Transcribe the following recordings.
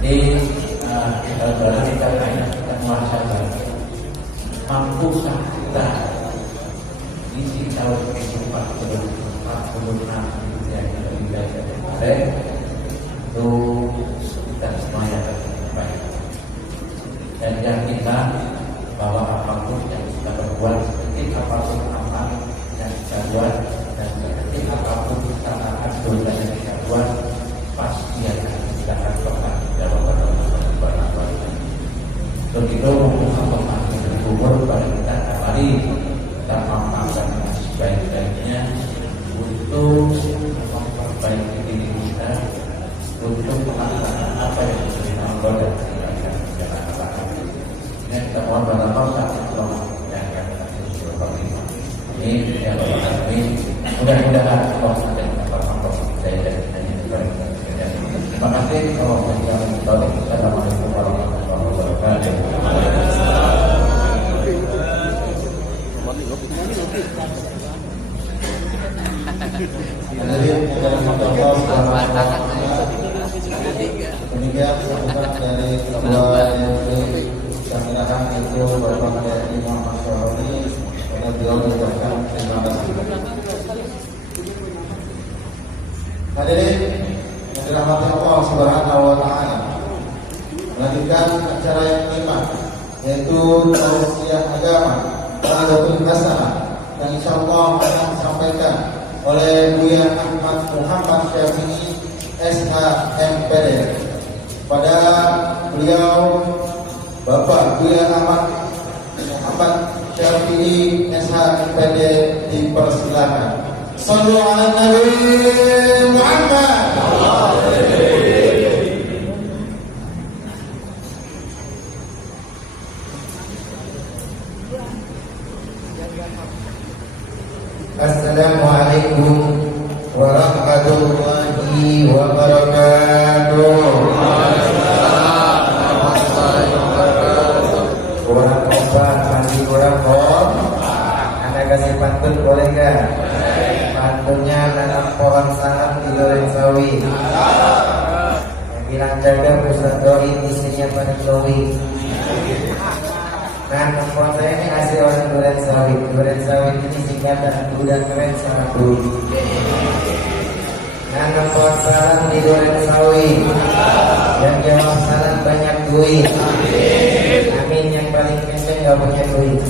Jadi kalau kita muhasabah, mampukah kita isi tahun 46 yang lebih baik dari kemarin itu kita semuanya baik, dan yakinlah bahwa apapun yang kita perbuat, seperti apapun amal yang kita buat, dan seperti apapun kesalahan dosa yang kita buat, pasti akan kita akan tobat dalam Allah Subhanahu wa Ta'ala. Begitu Allah masih berumur pada kita, mari kita mampangkan sebaik-baiknya untuk memperbaiki diri kita, untuk melaksanakan apa yang diberikan Allah dan diberikan jalan Allah. Ini kita mohon pada Allah yang akan kita ini yang Allah ini mudah-mudahan Allah akan memperbaiki saya dan hanya diberikan. Terima kasih. Assalamualaikum warahmatullahi wabarakatuh. Demikian sambutan dari Ketua RT Kamilahan itu Bapak Imam Masyarakat, karena beliau mengucapkan terima kasih. Hadirin yang dirahmati Allah Subhanahu wa Ta'ala, melanjutkan acara yang kelima, yaitu tausiah agama Qadwatul Hasanah, yang insyaallah akan disampaikan oleh Buya Ahmad Muhammad Syafi'i SH MPD. Pada beliau Bapak Buya Ahmad Muhammad Syafi'i SH MPD dipersilakan. Sallu ala Nabi Muhammad. Assalamualaikum warahmatullahi wabarakatuh. Kurang obat, mandi kurang kok. Anda kasih pantun boleh gak? Pantunnya nanam pohon salam di Duren Sawit. Yang bilang jaga pusat doi, istrinya pada doi. Nah, nomor saya ini asli orang Duren Sawit. Duren Sawit ini singkatan udah keren sama duit. Nah, nomor salam di Duren Sawit. Yang jawab salam banyak duit. Amin. Yang paling kecil gak punya duit.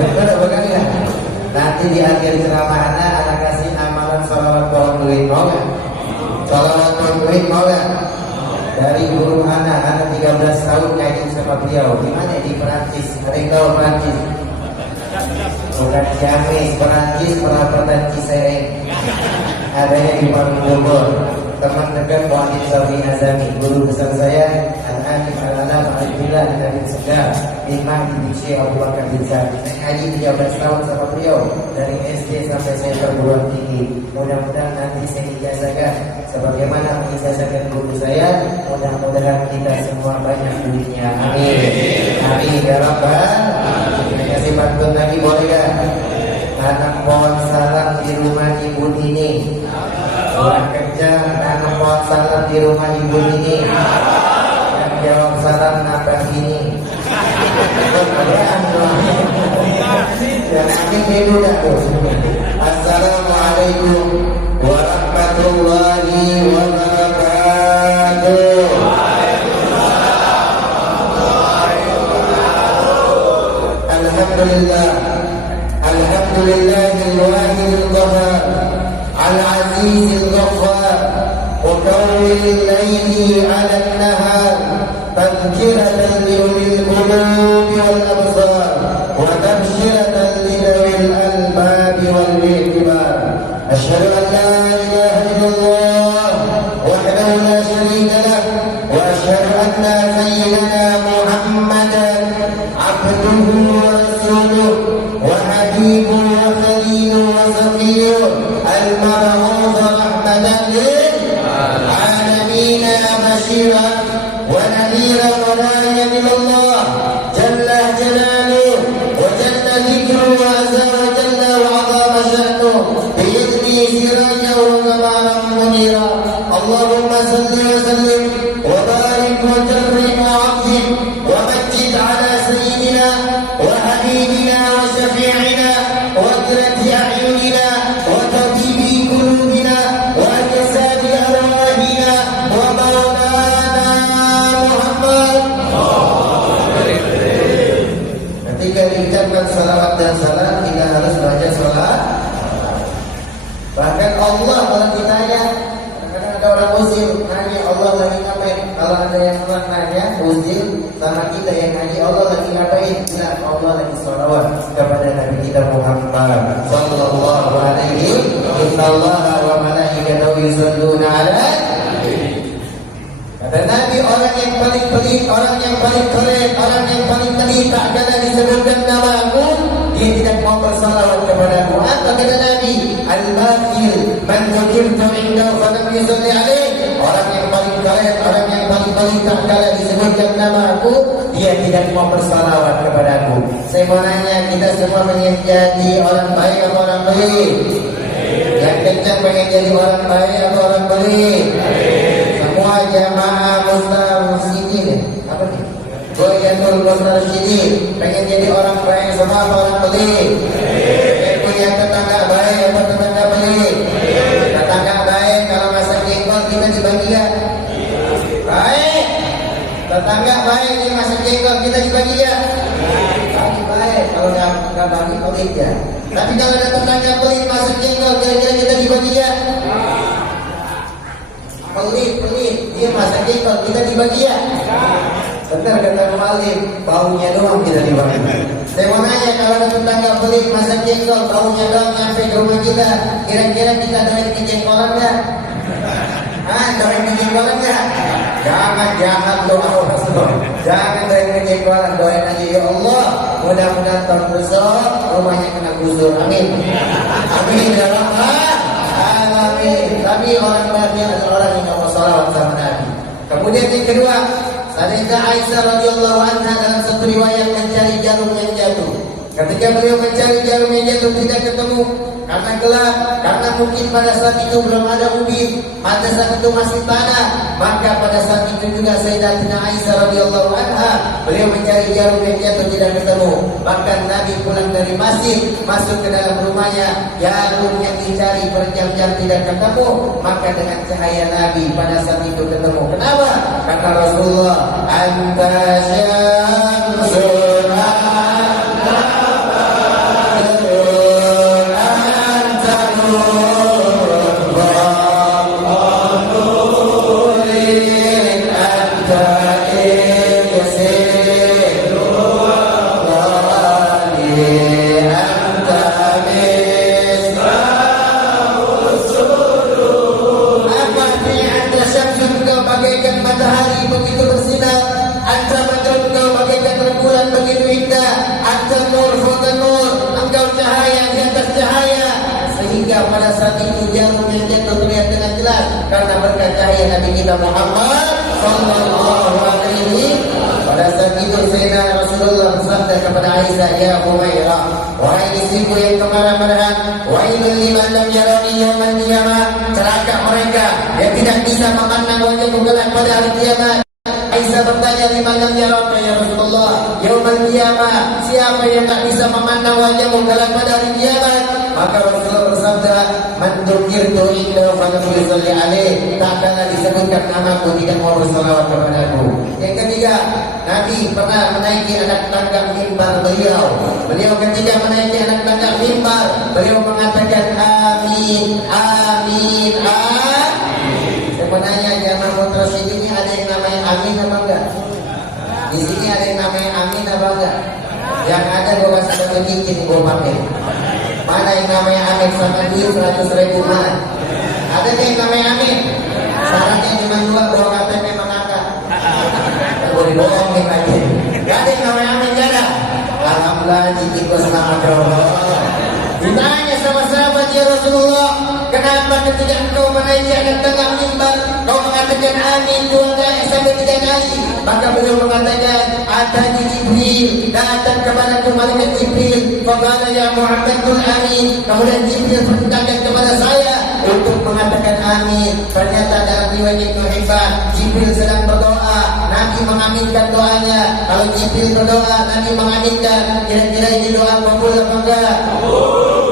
Betul apa kagak? Nanti di akhir ceramah anak kasih amalan sholawat pohon duit, mau gak? Sholawat pohon duit mau gak? Dari guru anak 13 tahun ngaji sama beliau. Di mana? Di Perancis. Ada yang tahu Perancis? Bukan Ciamis, Perancis, perapatan Cisereng. Adanya di Palu Bogor. Teman dekat Muhammad Safi Azami, guru besar saya Al-Alim Al-Alam Al-Billah Al-Alim Sedar Imam di Syekh Abu Bakar bin Sa'id. Saya ngaji 13 tahun sama beliau, dari SD sampai saya perguruan tinggi. Mudah-mudahan nanti saya ijazahkan sebagaimana mengijazahkan guru saya. Mudah-mudahan kita semua banyak duitnya. Amin. Amin ya Rabbal. Terima kasih. Pantun lagi boleh gak? Tanam pohon salam di rumah ibu ini. Orang kerja tanam pohon salam di rumah ibu ini. Yang jawab salam nabrak ini. Dan akhir dulu dah tuh. Assalamualaikum warahmatullahi wabarakatuh. Alhamdulillah. Alhamdulillahil wahidil qahhar. العزيز الغفار وكون الليل على النهار تذكرة لأولي القلوب والأبصار وتبشرة لذوي الألباب والاعتبار. أشهد أن لا إله إلا الله وحده لا شريك له، وأشهد أن سيدنا محمدا عبده ورسوله وحبيبه وخليله وصفيه المبعوث رحمة للعالمين بشيرا ونذيرا وداعيا إلى الله جل جلاله salli wa sallim wa barik wa karrim wa 'azzim wa majjid ala sayyidina wa habibina wa syafi'ina wa qurrati a'yunina wa tabibi qulubina wa jazabi arwahina wa maulana Muhammad. Ketika diucapkan salawat dan salam, kita harus baca salat. Bahkan Allah kalau kita ya, kadang ada orang usil nanya Allah lagi ngapain. Kalau ada yang orang nanya usil sama kita yang nanya Allah lagi ngapain, bilang Allah lagi salawat kepada Nabi kita Muhammad sallallahu alaihi wasallam. Wa malaikatahu yusholluna 'alan. Kata Nabi, orang yang paling pelit, orang yang paling keren, orang yang paling pelit tak kala disebutkan namaku, dia tidak mau bersalawat kepadaku. Apa kata Nabi? Al-bakhil man dzukirtu indahu falam yusalli alaihi. Orang yang paling keren, orang yang paling pelit tak kala disebutkan namaku, dia tidak mau bersalawat kepadaku. Saya mau nanya, kita semua pengen jadi orang baik atau orang pelit? Yang kencang pengen jadi orang baik atau orang pelit? Semua jamaah muslimin, apa nih? Goyatul mustarsyidin, pengen jadi orang baik sama apa orang pelit? Pengen punya tetangga baik apa tetangga pelit? Tetangga baik kalau masak jengkol kita dibagi ya? Baik. Tetangga baik dia masak jengkol kita dibagi ya? Bagi baik, kalau nggak bagi pelit ya. Tapi kalau ada tetangga pelit masak jengkol kira-kira kita dibagi ya? Pelit, dia masak jengkol, kita dibagi ya? Benar kata Malik, baunya doang kita dibagi. Saya mau nanya, kalau ada tetangga pelit masak jengkol, baunya doang nyampe ke rumah kita, kira-kira kita doain kejengkolan nggak? Doain kejengkolan nggak? Jangan doa Rasul. Jangan doain kejengkolan, doain aja ya Allah. Mudah-mudahan tahun besok rumahnya kena gusur. Amin. Amin ya Rabbal. Amin. Tapi orang bahagia adalah orang yang mau salawat sama Nabi. Kemudian yang kedua, Sayyidah Aisyah radhiyallahu anha dalam satu riwayat mencari jarum yang jatuh. Ketika beliau mencari jarum yang jatuh tidak ketemu karena gelap, karena mungkin pada saat itu belum ada ubin, pada saat itu masih tanah. Maka pada saat itu juga Sayyidatina Aisyah radhiyallahu anha beliau mencari jarum yang jatuh tidak ketemu. Bahkan Nabi pulang dari masjid masuk ke dalam rumahnya, jarum yang dicari berjam-jam tidak ketemu. Maka dengan cahaya Nabi pada saat itu ketemu. Kenapa? Kata Rasulullah, anta syamsun pada saat itu jarum yang jatuh terlihat dengan jelas karena berkat cahaya Nabi kita Muhammad sallallahu alaihi. Pada saat itu Sayyidina Rasulullah bersabda kepada Aisyah, ya Humairah, wahai istriku yang kemana-mana, wailul liman lam yarani yaumal qiyamah, celaka mereka yang tidak bisa memandang wajahku kelak pada hari kiamat. Aisyah bertanya, liman lam yarani ya Rasulullah yaumal qiyamah, siapa yang tak bisa memandang wajahmu kelak pada hari kiamat? Maka Rasulullah bersabda, man dzukirtu indahu falam yusalli alaihi, tak akan disebutkan namaku tidak mau bersalawat kepadaku. Yang ketiga, Nabi pernah menaiki anak tangga mimbar beliau. Beliau ketika menaiki anak tangga mimbar, beliau mengatakan amin, amin, amin. Sebenarnya jamaah mutrasyid ini ada yang namanya amin apa enggak? Di sini ada yang namanya amin apa enggak? Yang ada gue kasih satu cincin gue pakai. Mana yang namanya amin sama duit 100.000 mana? Ada yang namanya amin? Syaratnya cuma dua, bawa KTP mengangkat. Tak boleh bohongin lagi. Gak ada yang namanya amin, gak ada. Alhamdulillah, cincin gue selamat ya Allah. Ditanya sama sahabat ya Rasulullah, kenapa ketika engkau menaiki anak tangga mimbar, kau mengatakan amin 2 kali sampai 3 kali? Maka beliau mengatakan, atani Jibril, datang kepadaku malaikat Jibril, faqala ya Muhammadul amin. Kemudian Jibril berkata kepada saya, untuk mengatakan amin. Ternyata dalam riwayat Ibnu Hibban, Jibril sedang berdoa, Nabi mengaminkan doanya. Kalau Jibril berdoa, Nabi mengaminkan. Kira-kira ini doa kabul apa enggak?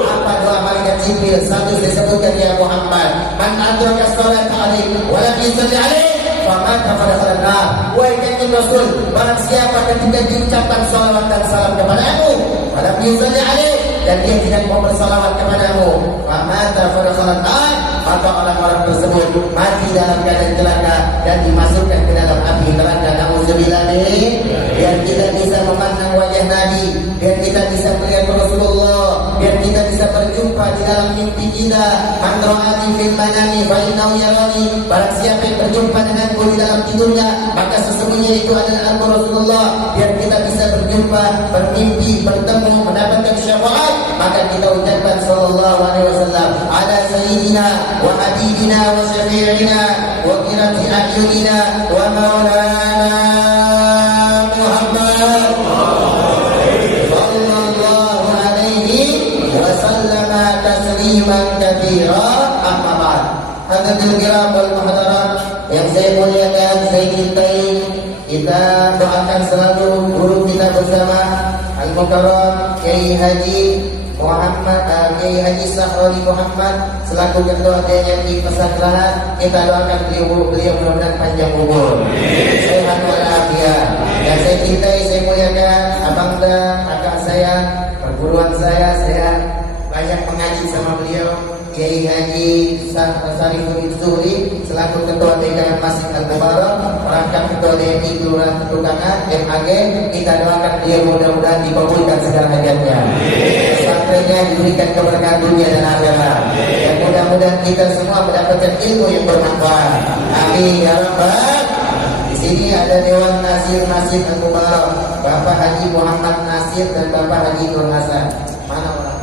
Apa doa malaikat Jibril? Satu disebutkan, ya Muhammad, man adraka sholat alaihi wa lam yusalli alaihi faqad kafara salat. Wahai kanjeng Rasul, barang siapa ketika diucapkan salawat dan salam kepadamu, wa lam yusalli alaihi, dan dia tidak mau bersalawat kepadamu, faqad kafara salat, maka orang-orang tersebut mati dalam keadaan celaka dan dimasukkan ke dalam api neraka. Nauzubillah. Biar kita bisa memandang wajah Nabi, biar kita bisa melihat Rasulullah, biar kita bisa berjumpa di dalam mimpi kita. Man ra'ani fil manami fa innahu yarani. Barang siapa yang berjumpa denganku di dalam tidurnya, maka sesungguhnya itu adalah aku Rasulullah. Biar kita bisa berjumpa, bermimpi, bertemu, mendapatkan syafaat, maka kita ucapkan sallallahu alaihi wasallam ala sayyidina wa habibina wa syafi'ina wa qirati a'yunina wa maulana Muhammad sallallahu alaihi wasallam tasliman katsira. Amma ba'd. Hadirin kiram wal muhadarat yang saya muliakan, saya cintai, kita doakan selalu guru kita bersama Al-Mukarram Kiai Haji Muhammad Kiai Haji Sahroni Muhammad selaku ketua DMI Pesantren. Kita doakan beliau mudah-mudahan panjang umur, sehat walafiat. Dan saya cintai, saya muliakan abang dan kakak saya, perguruan saya banyak mengaji sama beliau, Kiai Haji Sariful Zuhri selaku ketua DKM Masjid Al-Mubarak, perangkat ketua DMI Kelurahan Tukangan MAG. Kita doakan beliau mudah-mudahan dikabulkan segala hajatnya, pesantrennya diberikan keberkahan dunia dan akhirat, dan mudah-mudahan kita semua mendapatkan ilmu yang bermanfaat. Amin ya rabbal. Di sini ada Dewan Nasir Masjid Al-Mubarak, Bapak Haji Muhammad Nasir dan Bapak Haji Nur Hasan. Mana orang?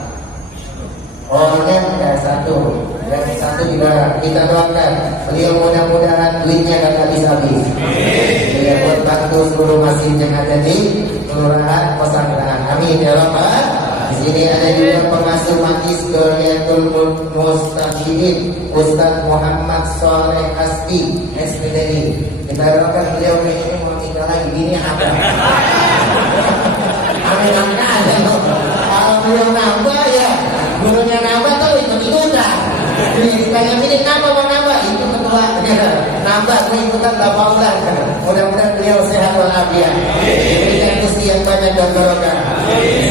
Orangnya ada satu, dan satu juga kita doakan beliau mudah-mudahan duitnya gak habis-habis. Beliau buat bantu seluruh masjid yang ada di Kelurahan Pesantren. Amin ya rabbal. Di sini ada juga pengasuh majlis Qoriyatul Mustarsyidin Ustaz Muhammad Soleh Asdi SPDI. Kita doakan beliau ini mau tinggal lagi, ini apa? Amin amin. Kalau beliau nambah ya, gurunya nambah tuh itu udah. Ditanya ini nambah mau nambah, itu ketua nambah gue ikutan Bapak Ustaz. Mudah-mudahan beliau sehat walafiat, diberikan rezeki yang banyak dan barokah.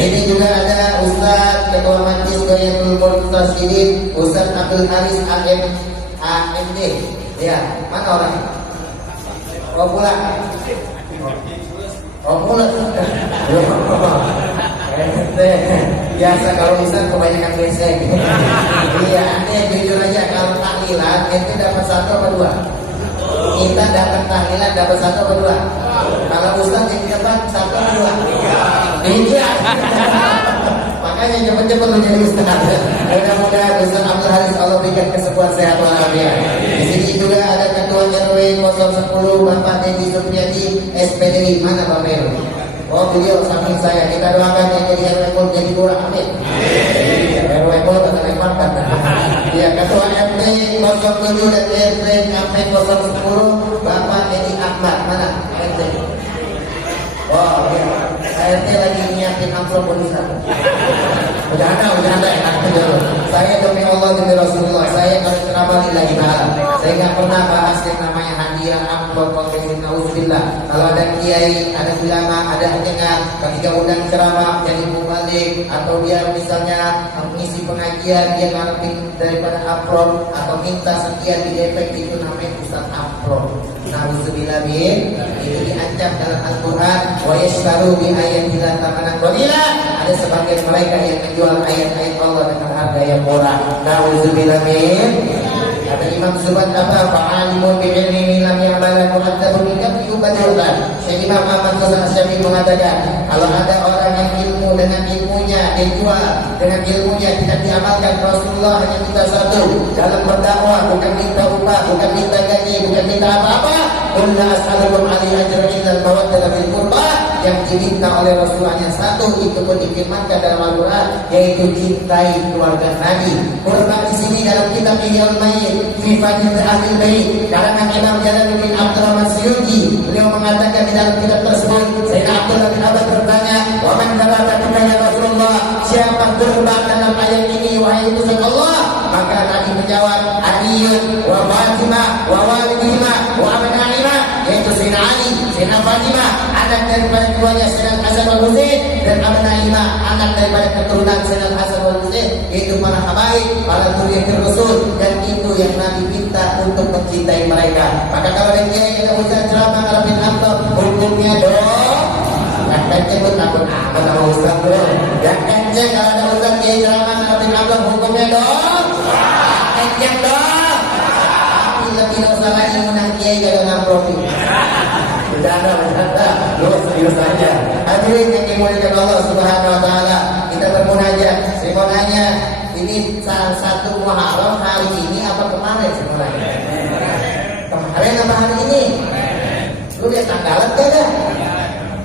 Ini juga ada Ustaz Ketua Majlis Qoriyatul Mustarsyidin Ustaz Abdul Haris AMD. Ya, mana orang? Oh pula. Oh pula. Biasa kalau Ustaz kebanyakan besek. Iya, aneh jujur aja kalau tahlilan itu dapat 1 apa 2? Kita dapat tahlilan dapat 1 apa 2? Kalau Ustaz yang dapat 1 apa 2? Iya. Makanya cepat-cepat menjadi Ustaz. Mudah-mudahan Ustaz Abdul Haris Allah berikan kesembuhan sehat walafiat. Di sini juga ada Ketua RW 010 Bapak Dedi Supriyadi SPDI. Mana Pak Mel? Oh beliau samping saya. Kita doakan yang jadi RW pun jadi kurang. Amin. RW pun tetap leparkan. Ya, Ketua RT 07 dan RT 010 Bapak Edi Ahmad. Mana RT? Oh ya, RT lagi nyiapin amplop Ustaz. Udah ada enak dulu. Saya demi Allah demi Rasulullah, saya kalau ceramah lillahi ta'ala, saya nggak pernah bahas yang namanya hadiah amplop konfesi. Nauzubillah. Kalau ada kiai, ada ulama, ada pendengar ketika undang ceramah jadi mubalik atau dia misalnya mengisi pengajian, dia ngarepin daripada amplop atau minta sekian di DP, itu namanya Ustaz amplop. Nauzubillah min, itu diancam dalam Al-Quran. Wa yashtaru bi ayatillah thamanan qalila. Ada sebagian mereka yang menjual ayat-ayat Allah dengan harga yang murah. Nauzubillah min. Kata Imam Zubair apa? Fa'alimun bi ilmi lam ya'mal mu'adzabun bi qabli ubadillah. Syekh Imam Ahmad Syafi'i mengatakan, kalau ada orang yang ilmu dengan ilmunya dijual, dengan ilmunya tidak diamalkan, Rasulullah hanya minta satu dalam berdakwah, bukan minta upah, bukan minta gaji, bukan minta apa-apa. Qul la as'alukum 'alaihi ajran illa al-mawaddah fil qurba. yang diminta oleh Rasulullah. Satu itu pun difirmankan dalam Al-Quran, yaitu cintai keluarga Nabi. Quran di sini dalam kitab Ihya'ul Mayyit fi Fadil Ahlul Bait karangan Imam Jalaluddin Abdul Rahman Suyuti, beliau mengatakan di dalam kitab tersebut, Sayyidina Abdullah bin Abbas bertanya, "Wa man dzabata bika ya Rasulullah?" Siapa kurban dalam ayat ini wahai utusan Allah? Maka Nabi menjawab, "Aliyun wa Fatimah wa walidihima wa abnaihima," yaitu Sayyidina Ali, Sayyidina Fatimah, anak daripada keduanya Sayyidina Hasan wal Husain, dan abnaihima, anak daripada keturunan Sayyidina Hasan wal Husain, yaitu para habaib, para dzurriyyah Rasul, dan itu yang Nabi minta untuk mencintai mereka. Maka kalau ada kiai yang ucap ceramah Arabin Amr, hukumnya dong. Yang kenceng pun takut amat sama ustaz bro. Yang kenceng kalau ada ustaz kiai ceramah Arabin Amr, hukumnya dong. Kenceng dong. Tapi lebih usah lagi menang kiai kalau ngamprofi. Bercanda, lu serius aja. Hadirin yang dimuliakan Allah Subhanahu wa taala, kita bermunajat. Saya mau nanya, ini salah satu Muharram hari ini apa kemarin sebenarnya? Kemarin apa hari ini? Lu lihat tanggalan kagak?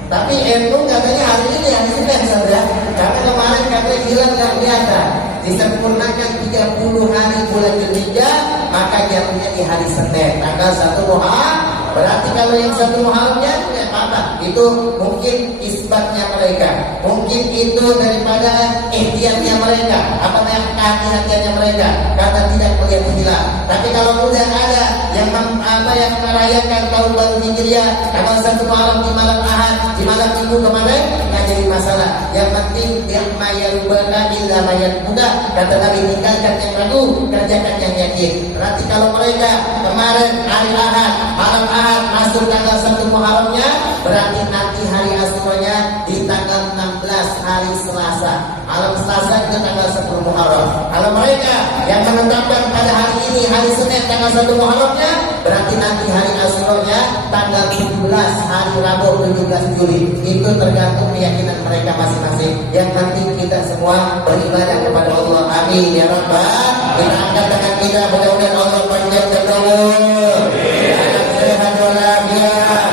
Tapi NU katanya hari ini hari Senin saudara. Karena kemarin katanya hilang nggak biasa. Disempurnakan 30 hari bulan Dzulhijjah, maka jatuhnya di hari Senin tanggal 1 Muharram. Berarti kalau yang 1 Muharramnya tidak apa-apa. Itu mungkin isbatnya mereka, mungkin itu daripada ikhtiarnya mereka, apa yang kehati-hatiannya mereka karena tidak melihat hilal. Tapi kalau sudah ada yang merayakan tahun baru Hijriah tanggal 1 Muharram di malam Ahad, di malam Minggu kemarin, nggak jadi masalah. Yang penting ya'ma yarubaka illa mayarbuka, kata Nabi, tinggalkan yang ragu, kerjakan yang yakin. Berarti kalau mereka kemarin hari Ahad, malam Ahad masuk tanggal 1 Muharramnya, berarti nanti hari Asyuranya di tanggal 16 hari Selasa. Malam Selasa itu tanggal 10 Muharram. Kalau mereka yang menetapkan pada hari ini hari Senin tanggal 1 Muharramnya, berarti nanti hari Asyuranya tanggal 17 hari Rabu 17 Juli. Itu tergantung keyakinan mereka masing-masing. Yang penting kita semua beribadah kepada Allah. Amin ya Rabbal. Kita angkat tangan kita, mudah-mudahan Allah panjangkan umur, sehat walafiat,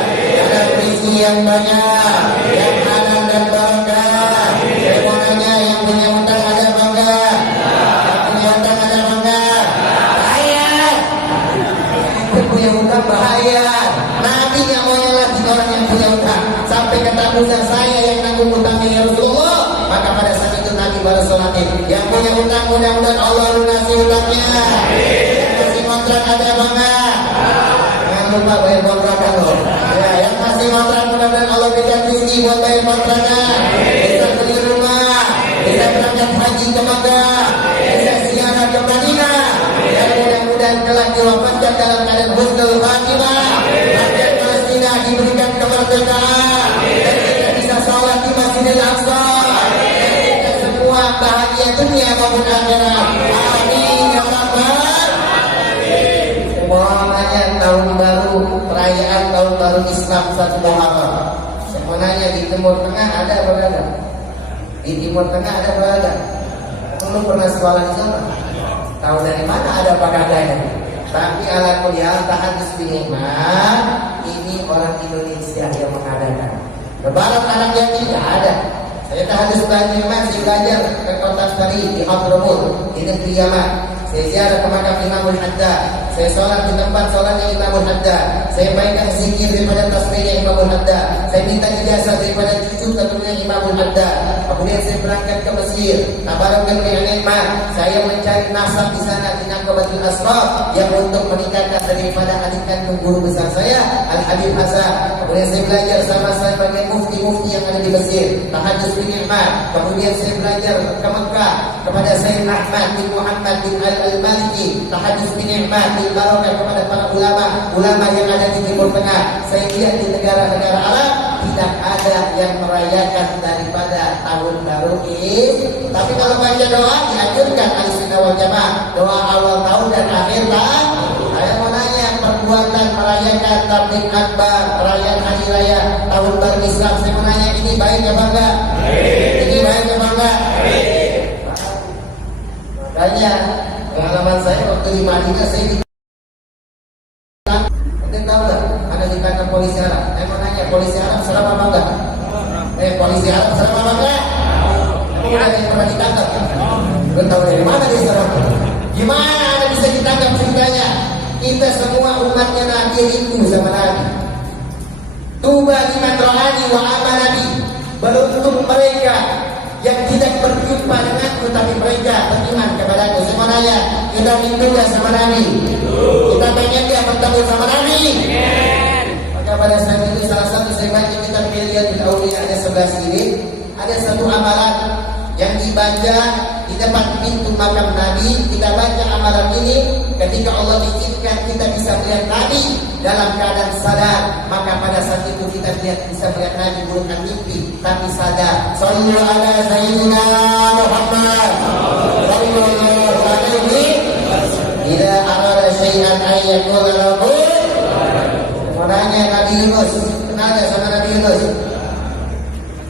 dalam rezeki yang banyak, yang halal dan barokah. Semuanya yang punya utang ada bangga, yang punya utang ada bangga. Bahaya, yang punya utang bahaya. Nabi nggak mau lagi orang yang punya utang. Sampai ketakutan saya yang nanggung utangnya ya Rasulullah. Maka pada saat itu Nabi baru sholatin. Yang punya utang mudah-mudahan Allah lunasi utangnya. Yang masih kontrak ada bangga. Jangan lupa bayar kontrakan loh. Ya, yang masih kontrak mudah-mudahan Allah berikan rezeki buat bayar kontrakan. Bisa beli rumah, bisa berangkat haji ke Makkah, bisa ziarah ke Madinah. Dan mudah-mudahan kelak diwafatkan dalam keadaan husnul khatimah. Rakyat Palestina diberikan kemerdekaan dan kita bisa sholat di Masjidil Aqsa. Bahagia dunia maupun akhirat. Amin ya Rabbal. Semuanya tahun baru, perayaan tahun baru Islam 1 Muharram. Semuanya di Timur Tengah ada apa enggak? Di Timur Tengah ada apa enggak? Lu pernah sekolah di sana? Tahu dari mana ada apa enggaknya? Tapi ala kuliah tahadus binikmat, ini orang Indonesia yang mengadakan. Lebaran anak yatim tidak ada. Saya tahadus belajar, saya belajar ke kota Bari di Hadramut, di negeri Yaman. Saya ziarah ke makam Imamul Haddad. Saya sholat di tempat sholatnya Imamul Haddad. Saya baikkan zikir daripada tasbihnya Imamul Haddad. Saya minta ijazah daripada cucu keturunannya Imamul Haddad. Kemudian saya berangkat ke Mesir. Tabarokah bi'nikmat. Saya mencari nasab di sana di Naqabatul Asraf yang untuk meningkatkan daripada adik kandung guru besar saya Al Habib Hasan. Kemudian saya belajar sama saya sebagai mufti-mufti yang ada di Mesir. Tahadus bi'nikmat. Kemudian saya belajar ke Mekah kepada Sayyid Ahmad bin Muhammad bin Al-Maliki. Tahadus bi'nikmat, bil barokah kepada para ulama yang ada di Timur Tengah. Saya lihat di negara-negara Arab tidak ada yang merayakan daripada tahun baru ini. Tapi kalau baca doa dianjurkan Ahlussunnah wal Jamaah, doa awal tahun dan akhir tahun. Saya mau nanya, perbuatan merayakan tabligh akbar, perayaan hari raya tahun baru Islam, saya mau nanya, ini baik apa enggak? Ini baik apa enggak? Makanya pengalaman saya waktu di Madinah, saya mungkin tahu nggak? Ada ditangkap polisi Arab. Saya mau nanya, polisi Arab serem apa enggak? Polisi Arab serem apa enggak? Kamu ada yang pernah ditangkap? Lu tahu dari mana dia serem? Gimana Anda bisa ditangkap ceritanya? Kita semua umatnya Nabi rindu sama Nabi. Tuba liman ra'ani wa amanani. Beruntung mereka yang tidak berjumpa denganku tapi mereka beriman kepadaku. Saya mau nanya, kita rindu gak sama Nabi? Kita pengen gak bertemu sama Nabi? Maka pada saat itu salah satu saya baca kitab Hilyatul Auliya ada 11 ini, ada satu amalan yang dibaca di depan pintu makam Nabi. Kita baca amalan ini ketika Allah izinkan kita bisa melihat Nabi dalam keadaan sadar, maka pada saat itu kita bisa melihat Nabi bukan mimpi tapi sadar. Sallu ala sayyidina Muhammad sallallahu alaihi ila arada syai'an ayyakul lahu. Orangnya Nabi Yunus, kenal gak sama Nabi Yunus?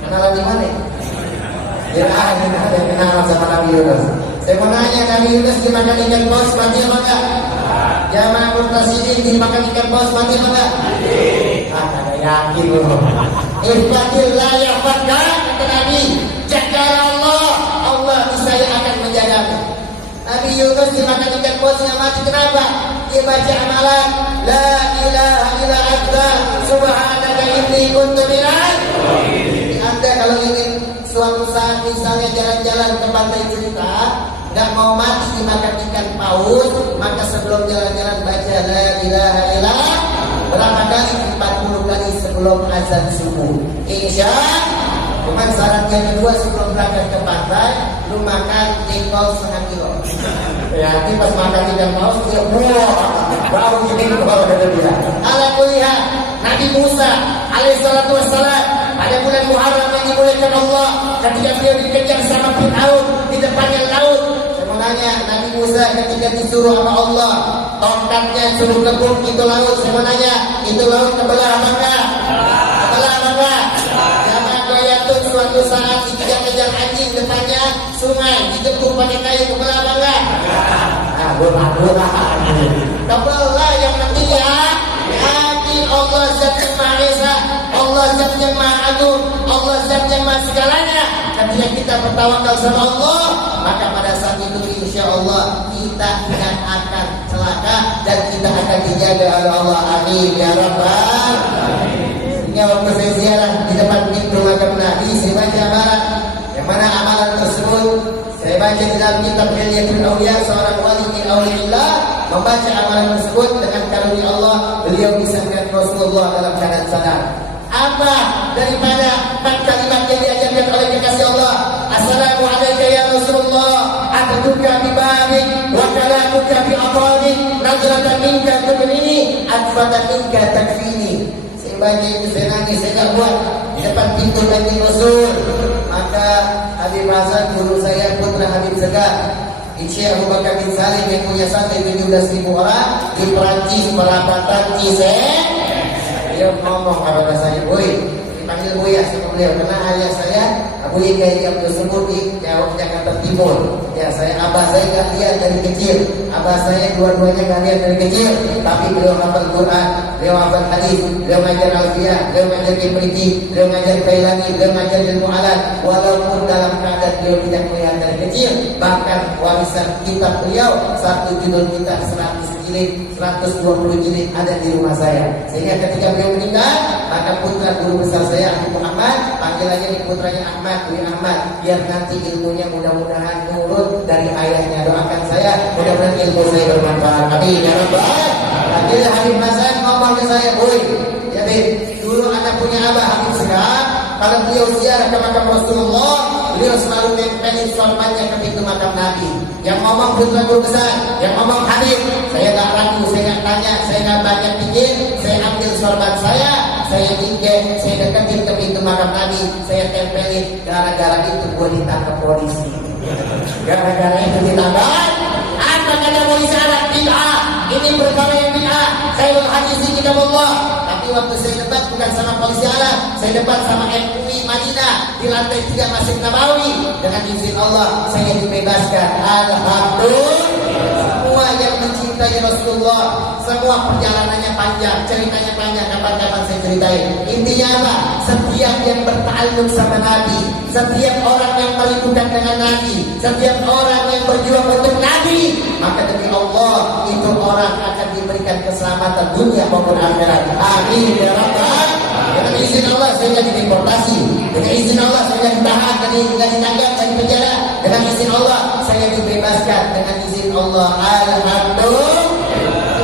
Kenal di mana? Ya, ada yang kenal sama Nabi Yunus. Saya mau nanya, Nabi Yunus dimakan ikan paus mati apa enggak? Jamaah Murtasidin dimakan ikan paus mati apa enggak? Kagak yakin loh. Ihfadillah yahfadka, kata Nabi. Jagalah Allah, Allah niscaya akan menjagamu. Nabi Yunus dimakan ikan pausnya mati, kenapa? Dia baca amalan la ilaha illa anta subhanaka inni kuntu minadh. Anda kalau ingin suatu saat misalnya jalan-jalan ke pantai Cerita, nggak mau mati dimakan ikan paus, maka sebelum jalan-jalan baca la ilaha illa berapa kali? 40 kali sebelum azan subuh. Insya cuman syaratnya kedua, sebelum berangkat ke pantai lu makan jengkol setengah kilo. Ya, nanti pas makan ikan paus dia baru jengkol kata dia. Ala kulihat Nabi Musa alaihissalatu wassalam pada bulan Muharram yang dimuliakan Allah, ketika beliau dikejar sama Fir'aun di depannya laut. Saya mau nanya, Nabi Musa ketika disuruh sama Allah tongkatnya suruh kebun itu laut, saya mau nanya, itu laut kebelah apa enggak? Kebelah apa enggak? Jamaah goyatun suatu saat dikejar-kejar anjing, depannya sungai, dijemput pakai kayu, kebelah apa enggak? Nah, kebelah yang penting ya, yakin Allah zat yang maha esa, Allah zat yang maha agung, Allah zat yang maha segalanya. Ketika kita bertawakal sama Allah, maka pada saat itu insya Allah kita tidak akan celaka dan kita akan dijaga oleh Allah. Amin ya rabbal. Sehingga waktu saya ziarah di depan pintu makam Nabi, saya baca amalan. Yang mana amalan tersebut saya baca di dalam kitab Hilyatul Auliya, seorang wali min auliillah membaca amalan tersebut dengan karunia Allah, beliau bisa melihat Rasulullah dalam keadaan sadar. Apa daripada 4 kalimat yang diajarkan oleh kekasih Allah? Assalamu alayka ya Rasulullah, atuka bi babik wa kalamuka bi aqrabik, nazratan minka tughnini, atfatan minka takfini. Saya baca itu, saya nangis, saya gak buat di depan pintu Nabi Rasul. Maka Habib Hasan, guru saya, putra Habib Segar, Syekh Abu Bakar bin Salim yang punya sampai 17.000 orang di Perancis, perapatan Cisek. Dia ngomong kepada saya, boy, dipanggil Buya sama beliau, karena ayah saya Abu Yai Abdul Subur di Jakarta Timur. Ya, abah saya gak lihat dari kecil, abah saya dua-duanya gak lihat dari kecil, tapi beliau hafal Quran, beliau hafal hadis, beliau ngajar Alfiyah, beliau ngajar Ibriti, beliau ngajar Kailani, beliau ngajar ilmu alat, walaupun dalam keadaan beliau tidak melihat dari kecil. Bahkan warisan kitab beliau, satu judul kitab 100 jilid, 120 jilid ada di rumah saya. Sehingga ketika beliau meninggal, maka putra guru besar saya Abu Muhammad, panggil aja nih putranya Ahmad, Buya Ahmad, biar nanti ilmunya mudah-mudahan nurut dari ayahnya. Doakan saya, mudah-mudahan ilmu saya bermanfaat. Amin ya rabbal. Akhirnya Habib Hasan ngomong ke saya, boy, ya Bib, dulu anak punya abah Habib Segar, kalau beliau ziarah ke makam Rasulullah, beliau selalu nempelin sorbannya ke pintu makam Nabi. Yang ngomong putra guru besar, yang ngomong Habib, saya gak ragu, saya gak tanya, saya gak banyak pikir, saya ambil sorban saya ingin, saya deketin ke pintu makam Nabi, saya tempelin. Gara-gara itu gue ditangkap polisi. Gara-gara itu ditangkap. Apa kata polisi? Anak bid'ah, ini perkara yang bid'ah. Saya berhadisi kitab Allah. Tapi waktu saya debat bukan sama polisi Arab, saya debat sama MUI Madinah di lantai 3 Masjid Nabawi. Dengan izin Allah saya dibebaskan. Alhamdulillah. Semua yang mencintai Rasulullah, semua perjalanannya panjang, ceritanya panjang, kapan-kapan saya ceritain. Intinya apa? setiap yang berta'alluq sama Nabi, setiap orang yang merindukan dengan Nabi, setiap orang yang berjuang untuk Nabi, maka demi Allah itu orang akan diberikan keselamatan dunia maupun akhirat. Amin ya rabbal. Dengan izin Allah saya jadi deportasi, dengan izin Allah saya ditahan, tidak ditangkap, dari penjara. Dengan izin Allah saya dibebaskan, dengan izin Allah. Alhamdulillah.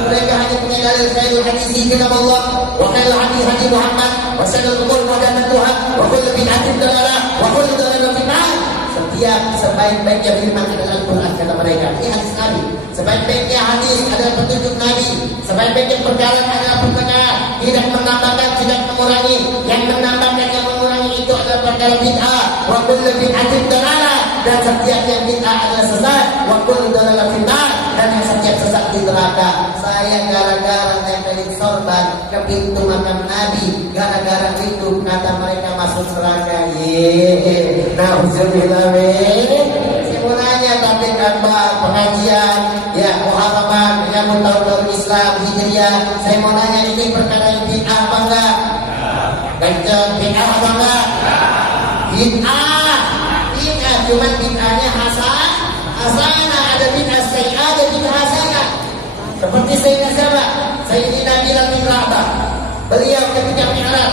Mereka hanya punya dalil khairul hadis kitab Allah wa khairul hadis hadis Muhammad wa syarrul umur muhdatsatuha wa kullu bid'atin dalalah wa kullu dalalatin fi. Setiap sebaik-baiknya firman adalah Al-Quran, kata mereka. Ini hadis Nabi. Sebaik-baiknya hadis adalah petunjuk Nabi. Sebaik-baiknya perkara adalah perkara tidak menambahkan, tidak mengurangi. Yang menambahkan, yang mengurangi itu adalah perkara bid'ah. Wa kullu bid'atin dalalah, dan setiap yang bid'ah adalah sesat. Wa kullu dalalatin fi, dan yang setiap sesat di neraka. Saya gara-gara tempelin sorban ke pintu makam Nabi, gara-gara itu kata mereka masuk neraka. Nauzubillah. Saya mau nanya, tapi kabar pengajian ya Muharraman menyambut tahun Islam Hijriah, saya mau nanya, ini perkara yang bid'ah apa enggak? Kencang, bid'ah apa enggak? Bid'ah, cuman bid'ahnya hasanah, ada bid'ah sayyi'ah, ada bid'ah hasanah. Seperti Sayyidina siapa? Sayyidina Bilal bin Rabah. Beliau ketika mi'raj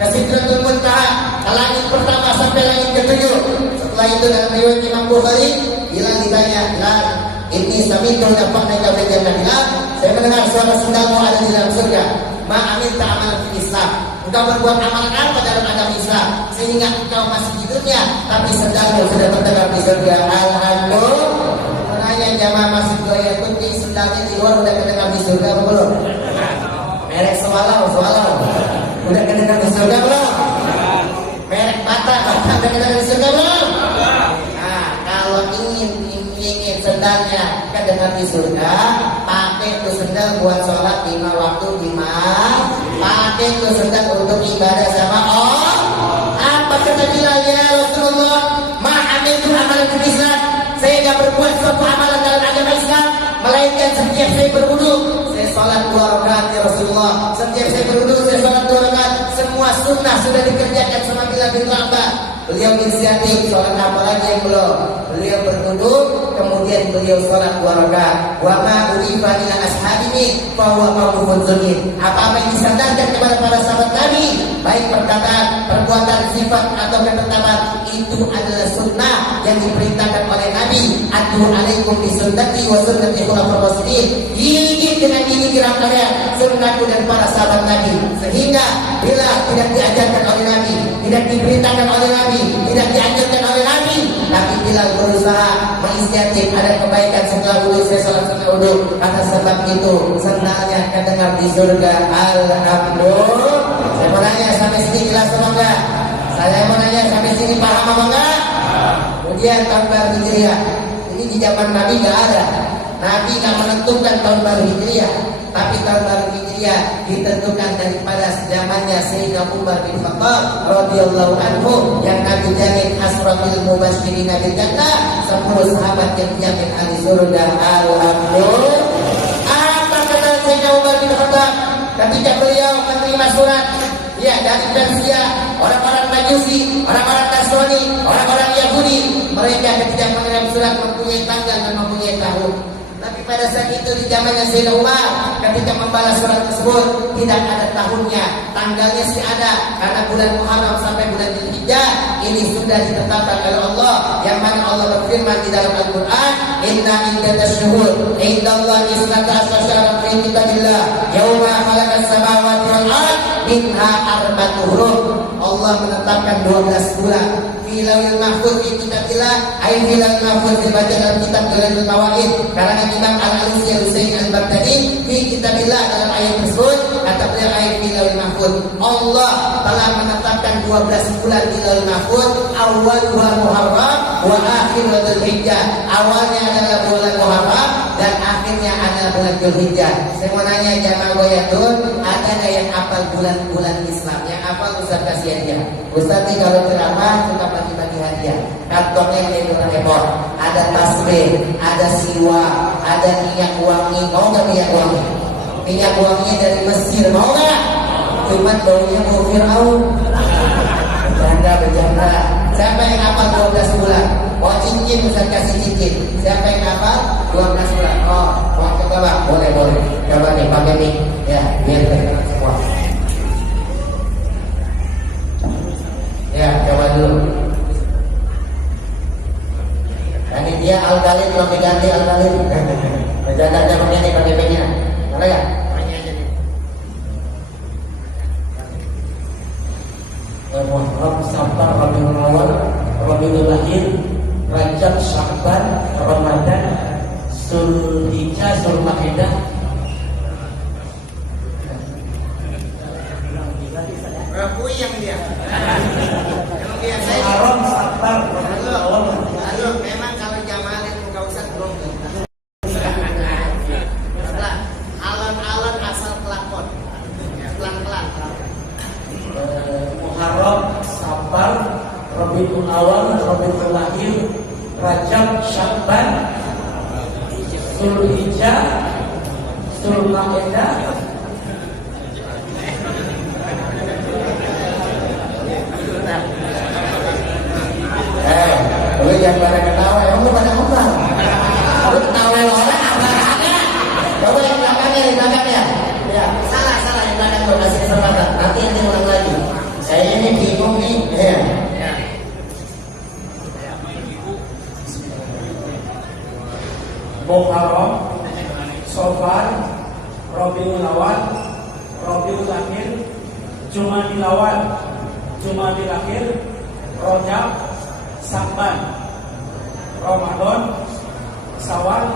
ke Sidratul Muntaha, ke langit pertama sampai langit ketujuh. Setelah itu dalam riwayat Imam Bukhari, Bilal ditanya, "Bilal, ini sami'tu nafa'naka fi jannatillah." Saya mendengar suara sendalmu ada di dalam surga. Ma amilta amalan fi Islam. Engkau berbuat amalan apa dalam agama Islam sehingga engkau masih di dunia tapi sendalmu sudah bertegak di surga? Alhamdulillah. Menanya jamaah masih doya kunci, sendalnya di luar udah kedengar di surga apa belum? Merek Swallow udah kedengar di surga belum? Merek Bata udah kedengar di surga belum? Nah, kalau ingin sendalnya kedengar di surga, pakai tuh sendal buat sholat 5 waktu 5, pakai tuh sendal untuk ibadah sama Allah. Apa kata Bilal, ya Rasulullah, ma amiltu amalan di Islam, saya tidak berbuat suatu amalan dalam agama Islam melainkan setiap saya berwudu saya sholat 2 rakaat ya Rasulullah. Setiap saya berwudu saya sholat 2 rakaat. Semua sunnah sudah dikerjakan sama Bilal bin Rabah. Beliau inisiatif, sholat apa lagi yang belum? Beliau berwudu, kemudian beliau sholat 2 rakaat. Wa ma ulifa ila ashabihi fa huwa mawqufun sunnah. Apa-apa yang disandarkan kepada para sahabat Nabi, baik perkataan, perbuatan, sifat atau ketetapan, itu adalah sunnah yang diperintahkan oleh Nabi. Atu alaikum bi sunnati wa sunnati khulafaur rasyidin. Gigit dengan gigi gerak kalian sunnahku dan para sahabat Nabi. Sehingga bila tidak diajarkan oleh Nabi, tidak diperintahkan oleh Nabi, tidak dianjurkan oleh Nabi, tapi bila berusaha menginisiatif ada kebaikan setelah wudu, saya sholat setelah wudu, atas sebab itu sendalnya akan dengar di surga. Alhamdulillah. Saya mau nanya sampai sini jelas apa enggak? Saya mau nanya sampai sini paham apa enggak? Kemudian tahun baru Hijriah ini di zaman Nabi enggak ada. Nabi enggak menentukan tahun baru Hijriah, tapi tahun baru Hijriah ditentukan daripada zamannya Sayyidina Umar bin Khattab radhiyallahu anhu yang Nabi jamin asratul mubasysyirin bil jannah, 10 sahabat yang dijamin ahli surga. Alhamdulillah. Apa kata Sayyidina Umar bin Khattab ketika beliau menerima surat dari Persia, orang-orang Majusi, orang-orang Nasrani, orang-orang Yahudi, mereka ketika mengirim surat mempunyai tanggal dan mempunyai tahun. Tapi pada saat itu di zamannya Sayyidina Umar ketika membalas surat tersebut tidak ada tahunnya, tanggalnya sih ada karena bulan Muharram sampai bulan Dzulhijjah ini sudah ditetapkan oleh Allah, yang mana Allah berfirman di dalam Al-Qur'an, "Inna iddatash shuhur indallahi isnata asyara syahran fi kitabillah yauma khalaqas samawati wal ard minha arba'atun hurum." Allah menetapkan 12 bulan fi lawhil mahfuz fi kitabillah, ay fi lawhil mahfuz dibaca dalam kitab Jalalatul Mawaid karena Imam Al-Alusi Al-Husaini Al-Baghdadi fi kitabillah dalam ayat tersebut kata beliau ayat fi lawhil mahfuz. Allah telah menetapkan 12 bulan di lawhil mahfuz, awal Muharram wa akhir Dzulhijjah. Awalnya adalah bulan Muharram dan akhirnya adalah bulan Dzulhijjah. Saya mau nanya jamaah Goyatun, ada nggak yang hafal bulan-bulan Islam? Yang hafal Ustaz kasih hadiah. Ustaz ini kalau ceramah suka bagi-bagi hadiah. Kantongnya kayak Doraemon. Ada tasbih, ada siwa, ada minyak wangi. Mau nggak minyak wangi? Minyak wanginya dari Mesir, mau nggak? Cuman baunya bau Fir'aun. Janda berjanda. Siapa yang hafal 12 bulan? Oh cincin, Ustaz kasih cincin. Siapa yang hafal 12 bulan? Oh, coba bang, boleh. Coba nih, pakai nih. Ya, biar terkenal semua. Ya, coba dulu. Ini dia Al-Galid belum diganti Al-Galid. Berjanda jamnya nih pakai pennya. Mana ya? Muharram, Safar, Rabiul Awal, Rabiul Akhir, Rajab, Sya'ban, Ramadan, Zulhijjah, Zulqa'dah. Rabu yang dia. Emang dia saya. Muharram, Safar, Rabiul Awal. Lalu memang kalau Jamalin muka Ustaz belum. Setelah alon-alon asal pelakon. Pelan-pelan. Muharram, Safar, Rabiul Awal, Rabiul Akhir, Rajab, Sya'ban, Zulhijjah, Zulqa'dah. Lu jangan pada ketawa, emang lu pada ngomong. Lu ketawain orang apa ada? Coba yang belakangnya. Ya, salah yang belakang gua kasih kesempatan. Nanti ulang lagi. Saya ini bingung nih. Ya. Muharram, Safar, Rabiul Awal, Rabiul Akhir, Jumadil Awal, Jumadil Akhir, Rajab, Sya'ban, Ramadan, Syawal,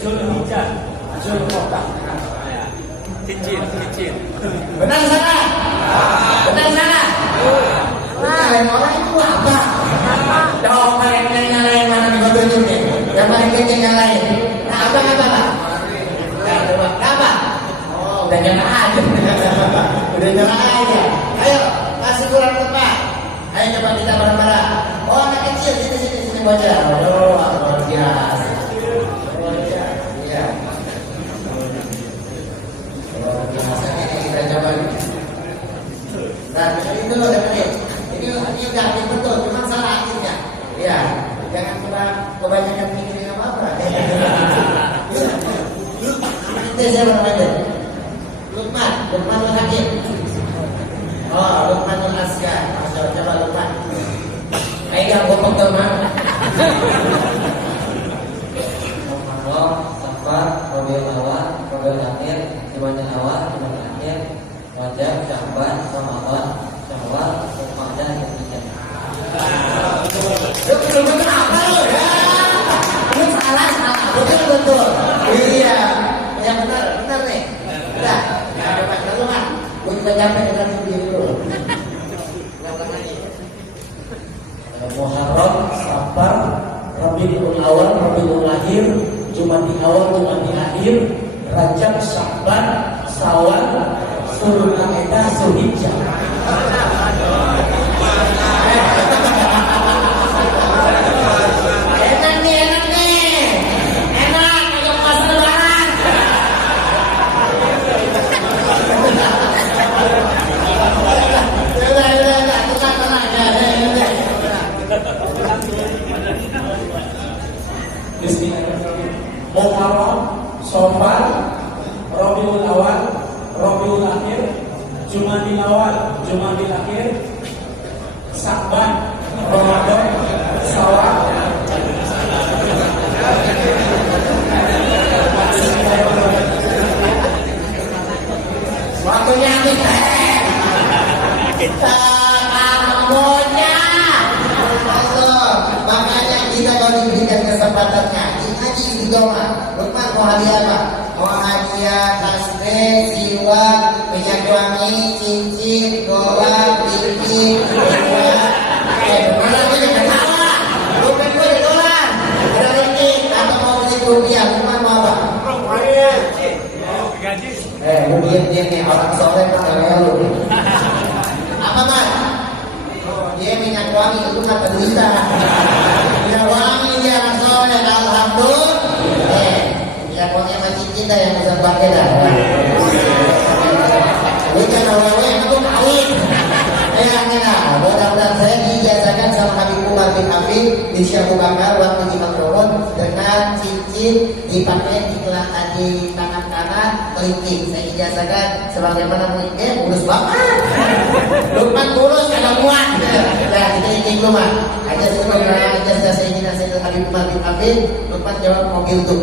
Zulhijjah, Zulqa'dah. Cincin. Benar sana? Nah, orang itu apa? Jawab paling lain mana nih gua tunjuk nih. Yang paling kecil yang lain. Nah, apa? Apa? Oh, udah nyala aja. Ayo, kasih kurang tepat. Ayo coba kita bareng-bareng. Oh, anak kecil sini baca. Oh, luar biasa. Iya. Kita coba. Nah, ini dulu dengerin. Ini udah betul, cuma salah artinya. Iya, jangan coba kebanyakan mikirin apa-apa. Itu saya berlanjut. Lukmanul Hakim. Oh, Lukmanul Asgar. Coba Lukman. Ayo gopok teman. Muharram, Safar, Rabiul Awal, Rabiul Akhir, Jumadil Awal, Jumadil Akhir, Rajab, Sya'ban, Ramadan, Syawal, Zulqa'dah, Zulhijjah. Betul apa lu ya? Lu salah. Betul. Iya. Yang benar nih. Udah. Coba Lukman. Gua juga nyampe dengan sendiri dulu. Muharram, Safar, Rabiul Awal, Rabiul Akhir, Jumadil Awal, Jumadil Akhir, Rajab, Sya'ban, Syawal, Zulqa'dah, Zulhijjah. Enak kalau pas lebaran. Muharram, Safar, Rabiul Awal, Rabiul Akhir, Jumadil Awal, Jumadil Akhir, Sya'ban, Ramadan, Syawal. Waktunya habis. Kamunya. Allah, makanya kita kalau diberikan kesempatannya, ngaji di doa. Lukman mau hadiah apa? Mau hadiah tasbih, siwak, minyak wangi, cincin, golak, pipi, mana aku yang ketawa? Lukman gue di dolar. Ada ringgit atau mau beli rupiah? Lukman mau apa? Lu diam nih, orang soleh pakai lu. Apa man? Dia minyak wangi itu kata duita. Minyak wangi dia orang soleh, alhamdulillah. Minyak wangi macam kita yang bisa pakai dah. Ini kan orang-orang yang aku kawin. Nah, di Syekh Abu Bakar waktu di Makrohon dengan cincin dipakai di tangan kanan kelingking. Saya ijazahkan sebagaimana mungkin mulus banget. Lukman mulus karena muat. Nah, kita ingin Lukman. Aja sebagaimana ijazah saya ingin saya tadi bin Abin. Lukman jawab mobil tuh.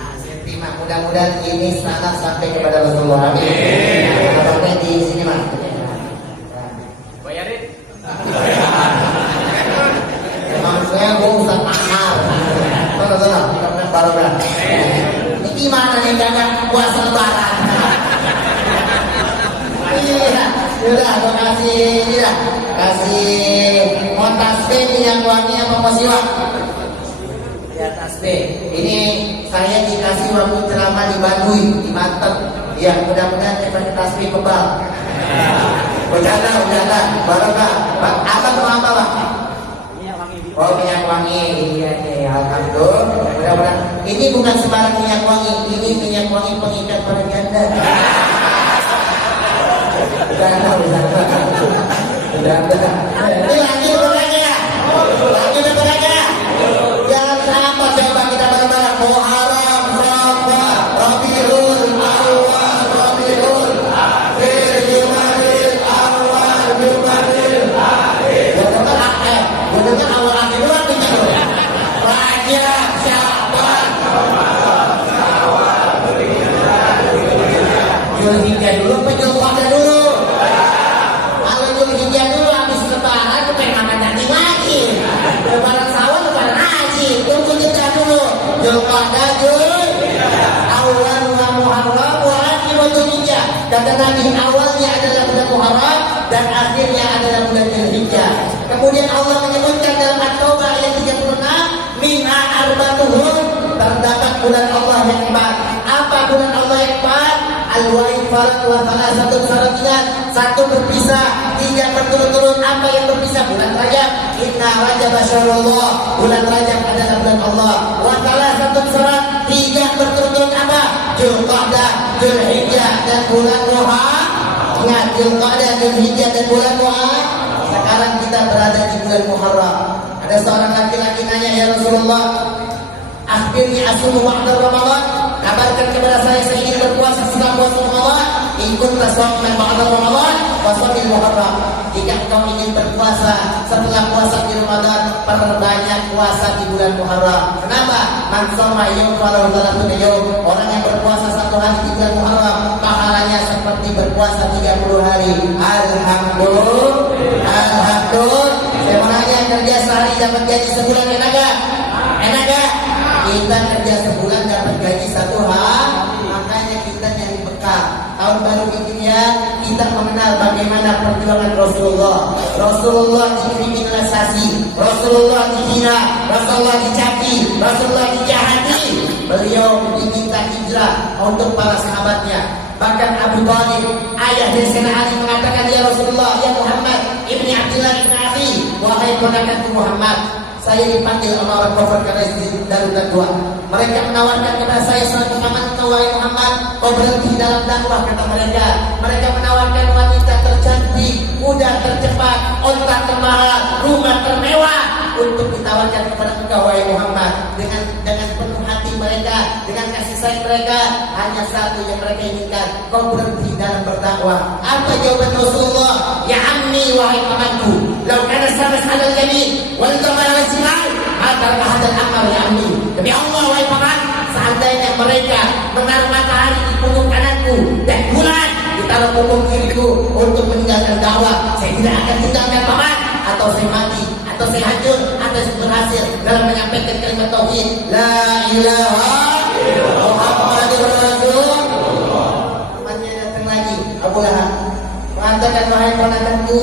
Nah, saya terima. Mudah-mudahan ini sangat sampai kepada Rasulullah. Amin. Nah, sampai di sini mas. Bayarin. Emang saya mau usah mahal. Tenang, baru kan. Ini gimana nih dagang puasa lebaran? Iya, udah, gua kasih ini lah, kasih mau tasbih minyak wangi apa mau siwak? Ya tasbih. Ini saya dikasih waktu ceramah di Baduy, di Banten. Ya, mudah-mudahan cepat tasbih kebal. Bercanda, barokah. Apa tuh apa bang? Oh minyak wangi, iya nih, alhamdulillah. Mudah-mudahan ini bukan sembarang minyak wangi, ini minyak wangi pengikat para janda. Bercanda. Ini lagi bercanda. Jangan sampai coba kita bareng-bareng. Muharram, Safar, Rabiul Awal, Rabiul Akhir, Jumadil Awal, Jumadil Akhir. Benar awal akhir luar biasa. Rajab, Syaban, Zulhijjah dulu, Zulqa'dah dulu. Kalau Zulhijjah dulu habis lebaran itu pengen makan daging lagi. Lebaran sawal lebaran haji. Tunggu jeda dulu. Zulqa'dah awal wa Muharram wa akhir wa Zulhijjah. Kata Nabi awalnya adalah bulan Muharram dan akhirnya adalah bulan Zulhijjah. Kemudian Allah menyebutkan dalam At-Taubah ayat 36, minha arba'atuhum, terdapat bulan Allah yang 4. Apa bulan Allah yang 4? Al-Wa'id Farad wa Salasatun Syaratnya. Satu berpisah, 3 berturut-turut. Apa yang berpisah? Bulan Rajab. Inna Rajab Asyarullah. Bulan Rajab adalah bulan Allah. Wa Salasatun Syarat, 3 berturut-turut apa? Zulqa'dah, Zulhijjah dan bulan Muharram. Ingat, Zulqa'dah, Zulhijjah dan bulan Muharram. Sekarang kita berada di bulan Muharram. Ada seorang laki-laki nanya, ya Rasulullah, akhirnya asumu ba'da Ramadan. Kabarkan kepada saya ingin berpuasa setelah puasa Ramadan. Ikut tasawwuman ba'da Ramadan, wasabil Muharram. Jika engkau ingin berpuasa setelah puasa di Ramadan, perbanyak puasa di bulan Muharram. Kenapa? Man shoma yawman falahu 30 yawm. Orang yang berpuasa 1 hari di bulan Muharram, pahalanya seperti berpuasa 30 hari. Alhamdulillah. Saya mau nanya, kerja sehari dapat gaji sebulan enak gak? Enak gak? Kita kerja sebulan dapat gaji 1 hari. Makanya kita nyari bekal. Tahun baru ini ya, kita mengenal bagaimana perjuangan Rasulullah. Rasulullah dikriminalisasi, Rasulullah dihina, Rasulullah dicaci, Rasulullah dijahati. Beliau diminta hijrah untuk para sahabatnya. Bahkan Abu Thalib, ayah dari Sayyidina Ali mengatakan, ya Rasulullah, ya Muhammad, ibni Abdullah ibn Abi, wahai ponakanku Muhammad, saya dipanggil oleh orang kafir karena darurat dua. Mereka menawarkan kepada saya suatu aman, wahai Muhammad, kau berhenti dalam dakwah, kata mereka. Mereka menawarkan wanita tercantik, kuda tercepat, onta termahal, rumah termewah untuk ditawarkan kepada engkau, wahai Muhammad. Dengan penuh hati mereka, dengan kasih sayang mereka, hanya satu yang mereka inginkan, kau berhenti dalam berdakwah. Apa jawaban Rasulullah? Ya ammi, wahai pamanku, lau kana sabas hadal yamin wal jamal wal simal hadal hadal amal ya ammi. Demi Allah, wahai paman, seandainya mereka menaruh matahari di punggung kananku dan bulan ditaruh punggung kiriku untuk meninggalkan dakwah, saya tidak akan tinggalkan paman. Atau saya mati, atau saya hancur, atau saya berhasil dalam menyampaikan kalimat tauhid la ilaha illallah Muhammadur Rasulullah. Temannya datang lagi, Abu Lahab mengatakan, wahai ponakanku,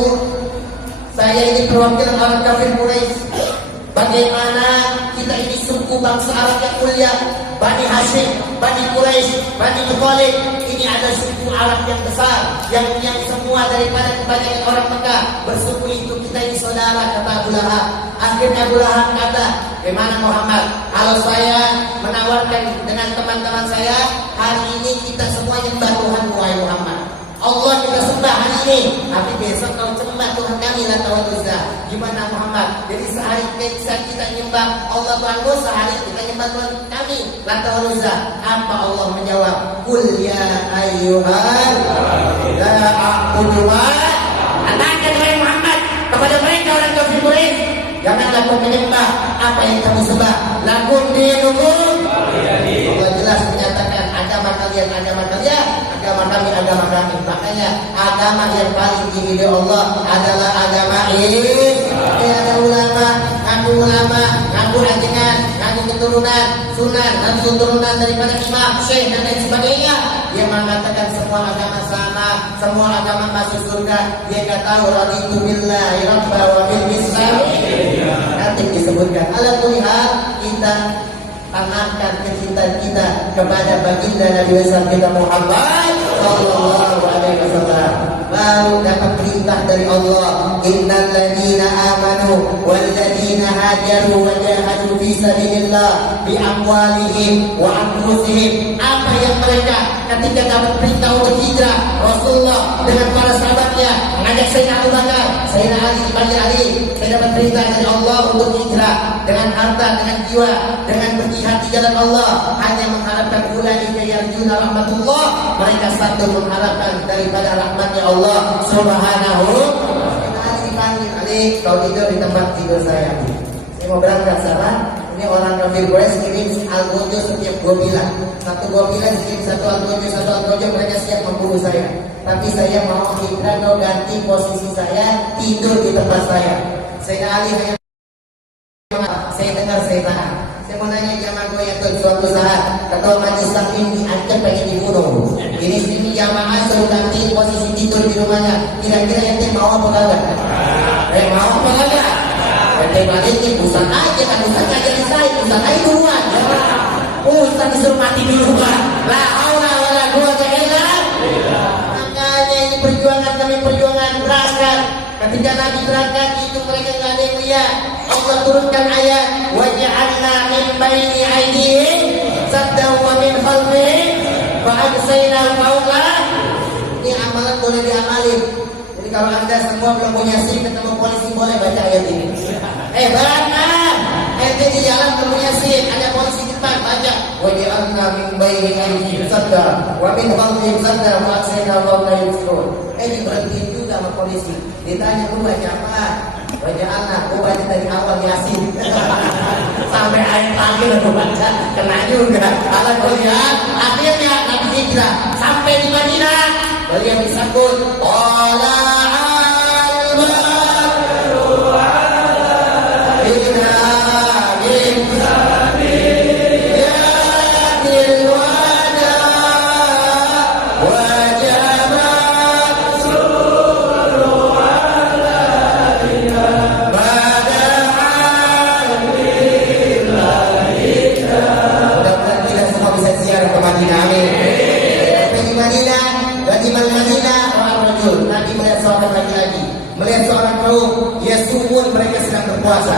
saya ini perwakilan orang kafir Quraisy. Bagaimana kita ini suku bangsa Arab yang mulia, Bani Hashim, Bani Quraisy, Bani Muthalib. Ini ada suku Arab yang besar, yang semua daripada kebanyakan orang Mekah bersuku itu, kita ini saudara, kata Abu Lahab. Akhirnya Abu Lahab kata, bagaimana Muhammad, kalau saya menawarkan dengan teman-teman saya, hari ini kita semua nyembah Tuhan, wahai Muhammad. Allah kita sembah hari ini, tapi besok kau sembah Tuhan kami Lata wal Uzza. Gimana Muhammad? Jadi sehari kita nyembah Allah Tuhanku, sehari kita nyembah Tuhan kami Lata wal Uzza. Apa Allah menjawab? Qul ya ayyuhal la a'budu ma. Katakan wahai Muhammad kepada mereka orang kafir Quraisy, janganlah kau menyembah apa yang kamu sembah. Lakum dinukum. Allah jelas menyatakan agama kalian, agama kami, agama kami. Makanya agama yang paling tinggi dari Allah adalah agama ini. Ada ulama, ngaku ajengan, ngaku keturunan, sunan dan keturunan daripada imam, syekh dan lain sebagainya. Dia mengatakan semua agama sama, semua agama masuk surga. Dia nggak tahu raditu billahi rabba wa bil islam. Nanti disebutkan. Alhamdulillah kita tanamkan kecintaan kita kepada baginda Nabi besar kita Muhammad sallallahu alaihi wasallam. Baru dapat perintah dari Allah, innal ladzina amanu wal ladzina hajaru wa jahadu fi sabilillah bi amwalihim wa anfusihim. Apa yang mereka ketika dapat perintah untuk hijrah, Rasulullah dengan para sahabatnya mengajak Sayyidina Abu Bakar, Sayyidina Ali, Ali, saya dapat perintah dari Allah untuk hijrah dengan harta, dengan jiwa, dengan berjihad di jalan Allah, hanya mengharapkan ulaika yarjuna rahmatullah. Mereka satu mengharapkan daripada rahmatnya Allah Subhanahu. Ali dipanggil, Ali, kau tidur di tempat tidur saya. Saya mau berangkat sama. Ini orang kafir Quraisy kirim algojo setiap 2 bulan. Satu 2 bulan kirim satu algojo, mereka siap membunuh saya. Tapi saya mau hijrah, kau ganti posisi saya, tidur di tempat saya. Sayyidina Ali hanya saya dengar, saya tahan. Saya mau nanya jamaah gue yang suatu saat ketua majelis taklim diancam pengen dibunuh. Ini sini jamaah suruh ganti posisi tidur di rumahnya. Kira-kira ente mau apa kagak? Mau apa kagak? Ente balikin Ustaz aja kan, Ustaz ngajarin saya, Ustaz aja duluan. Ustaz disuruh mati dulu kan. La haula wala quwwata illa billah. Makanya ini perjuangan kami, perjuangan berangkat. Ketika Nabi berangkat itu mereka nggak ada yang lihat. Allah turunkan ayat waj'alna min baini aydihim saddan wa min khalfihim fa aghsayna fawqa. Ini amalan boleh diamalin. Jadi kalau anda semua belum punya SIM, ketemu polisi boleh baca ayat ini. Barangkan ente di jalan belum punya SIM, ada polisi depan, baca waj'alna min baini aydihim saddan wa min khalfihim saddan fa aghsayna fawqa yusrun. Diberhentiin juga sama polisi. Ditanya lu baca apa? Baca anak, gue baca dari awal Yasin sampai ayat akhir gue baca, kena juga. Alhamdulillah, akhirnya Nabi hijrah sampai di Madinah. Beliau disambut Qala mereka sedang berpuasa.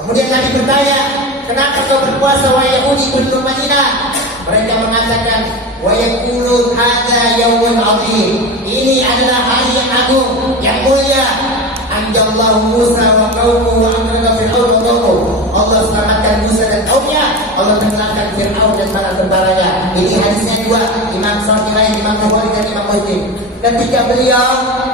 Kemudian Nabi bertanya, kenapa kau berpuasa wahai Yahudi penduduk Madinah? Mereka mengatakan, wa yaqulun hadza yaumun 'azim. Ini adalah hari yang agung, yang mulia. Anjallahu Musa wa qaumuhu wa amraka Fir'aun wa qaumuhu. Allah selamatkan Musa dan kaumnya. Allah tenggelamkan Fir'aun dan para tentaranya. Ini hadisnya dua, Imam Syafi'i, Imam Bukhari dan Imam Muslim. Ketika beliau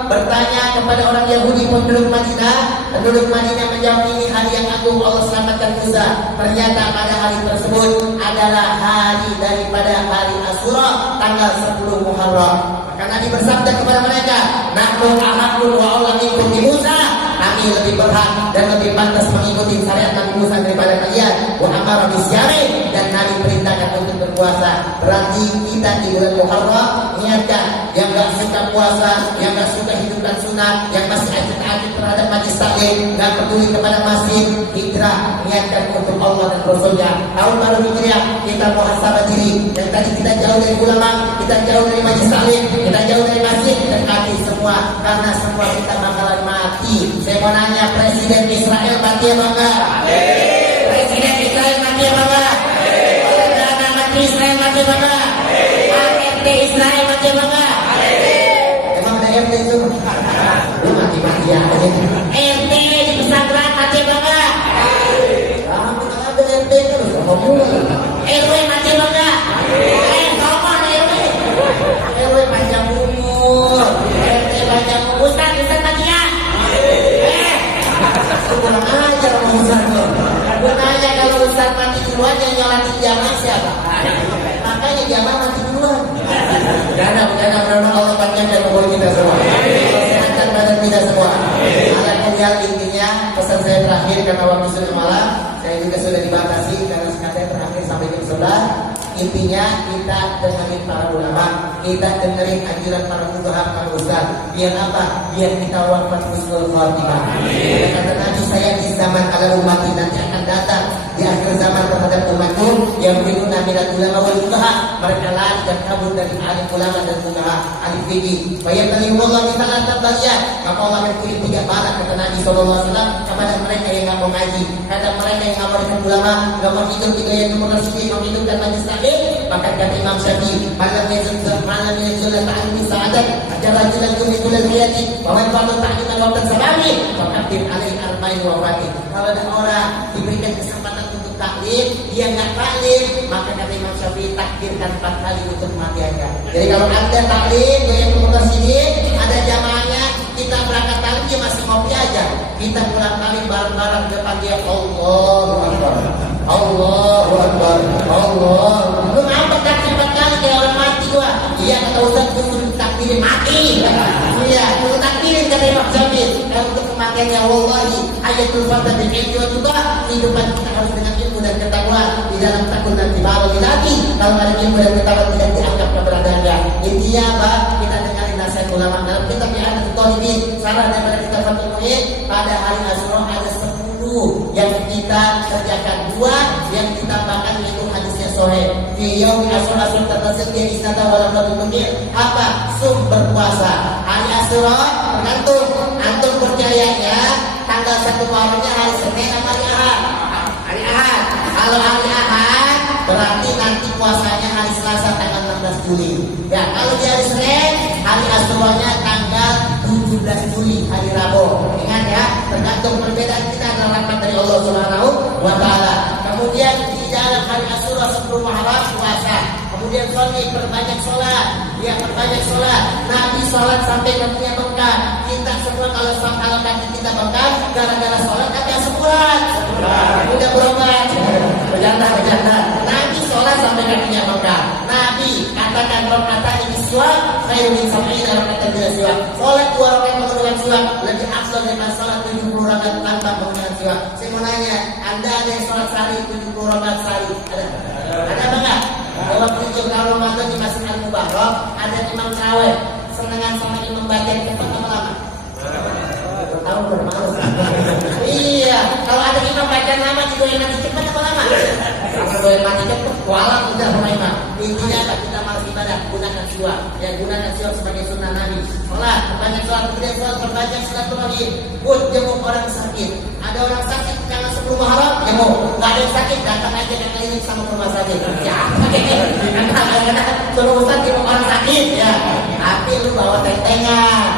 bertanya kepada orang Yahudi penduduk Madinah menjawab ini hari yang agung, Allah selamatkan Musa. Ternyata pada hari tersebut adalah hari daripada hari Asyura, tanggal 10 Muharram. Maka Nabi bersabda kepada mereka, nahnu ahaqqu wa Allah minkum bi Musa. Kami lebih berhak dan lebih pantas mengikuti syariat Nabi Musa daripada kalian. Wa amara bisyari, dan Nabi perintahkan untuk berpuasa. Berarti kita di bulan Muharram ingatkan yang gak suka puasa, yang gak suka hidupkan sunat, yang masih ajit-ajit terhadap majlis taklim, gak peduli kepada masjid, hijrah, niatkan untuk Allah dan Rasulnya. Tahun baru hijriah kita muhasabah diri. Yang tadi kita jauh dari ulama, kita jauh dari majlis taklim, kita jauh dari masjid, dekati semua, karena semua kita bakalan mati. Saya mau nanya, Presiden Israel mati apa enggak? Presiden Israel mati apa enggak? Perdana Menteri Israel mati apa enggak? ART Israel mati apa enggak? Emang ada RT itu. Lu mati-mati aja. RT di pesantren mati bangga. Kamu ada RT terus ngomong. RW mati bangga. Ngomong RW. RW panjang umur. RT panjang umur. Ustaz mati ya. Kurang ajar sama Ustaz lo. Gue nanya kalau Ustaz mati duluan yang nyolatin jamaah siapa? Makanya jamaah mati duluan. Jangan memang Allah panjangkan umur kita semua. Sehatkan badan kita semua. Alhamdulillah, intinya pesan saya terakhir karena waktu sudah malam, saya juga sudah dibatasi karena sekadar terakhir sampai jam 11. Intinya kita dengerin para ulama, kita dengerin anjuran para fuqaha, para ustaz. Biar apa? Biar kita wafat husnul khotimah. Kata Nabi, saya di zaman ala umat nanti akan datang di akhir zaman terhadap umatku yang beriman minat ulama wal fuqaha. Mereka lari dan kabur dari alim ulama dan fuqaha, ahli fikih. Bayar dari Allah kita lantar balia. Maka Allah akan kirim 3 bala kata Nabi SAW kepada mereka yang nggak mau ngaji, kepada mereka yang nggak mau dengan ulama, nggak mau hidup di gaya demokrasi, mau hidup dan majlis taklim. Maka kata Imam Syafi'i, malam yang sudah ta'lim sa'adat, ajaran jalan jual riyati, bahwa kalau ta'lim waktu salami, maka tim alai arba'in wafati. Kalau ada orang diberikan kesempatan untuk taklim, dia nggak taklim, maka kata Imam Syafi'i takdirkan 4 kali untuk kematiannya. Jadi kalau ada taklim, gaya demokrasi ini, ada jamaahnya, kita berangkat taklim dia masih ngopi aja. Kita pulang taklim bareng-bareng depan dia, Allahu Akbar. Allahu Akbar. Allah. Lu ngapa takbir 4 kali kayak orang mati gua? Iya kata Ustaz, gua takbirin mati. Iya, gua takbirin kata Imam Syafi'i. Untuk kematiannya wallahi ayatul fatah bil ilmi wa tuqa. Kehidupan kita harus dengan ilmu dan ketakwaan. Di dalam takut dan tibaru lagi. Kalau ada ilmu dan ketakwaan tidak dianggap keberadaannya. Intinya apa? Kita dengarin nasihat ulama dalam kitab I'anatul Talibin. Saran daripada kita Fathul Mu'in, pada hari Asyura ada 10 yang kita kerjakan, 2 yang kita makan itu hadisnya sahih. Fi yaumi Asyura tertasir dia istata wala mungkin apa? Sumber puasa. Hari Asyura tergantung antum percayanya tanggal 1 Muharramnya hari Senin atau hari Ahad? Hari Ahad. Kalau hari Ahad berarti nanti puasanya hari Selasa tanggal 16 Juli. Ya, kalau di hari Senin, hari Asyuranya tanggal 17 Juli, hari Rabu. Ingat ya, tergantung perbedaan kita adalah rahmat dari Allah Subhanahu wa taala. Kemudian di dalam hari Asyura 10 Muharram puasa. Kemudian perbanyak sholat. Ya, perbanyak sholat. Nabi sholat sampai kakinya bengkak. Kita semua kalau kaki kita bengkak gara-gara sholat kaki semburat. Udah berobat. Berjanda. Nabi sholat sampai kakinya bengkak. Nabi katakan rakaat ini siwak, khairun min sab'ina raka'atan bila siwak. Sholat 2 rakaat menggunakan siwak lebih afdal daripada sholat 70 rakaat tanpa menggunakan siwak. Saya mau nanya, Anda ada yang sholat sehari 70 rakaat sehari? Ada? Ada apa enggak? Waktu juga Ramadan di Masjid Al-Mubarak ada imam tarawih, senengan sama imam baca cepat apa lama? Tahu bermalas. Iya, kalau ada imam baca nama di doyan mati cepat apa lama? Kalau doyan mati cepat, walau udah sama imam. Intinya kita malas ibadah, gunakan siwak. Ya, gunakan siwak sebagai sunnah Nabi. Sholat, perbanyak sholat, kemudian sholat perbanyak silaturahim. Buat jenguk orang sakit. Ada orang sakit karena 10 Muharram, jenguk. Nggak ada yang sakit, datang aja dan keliling sama rumah sakit. Ya, karena suruh Ustaz jenguk orang sakit ya. Tapi lu bawa tentengan.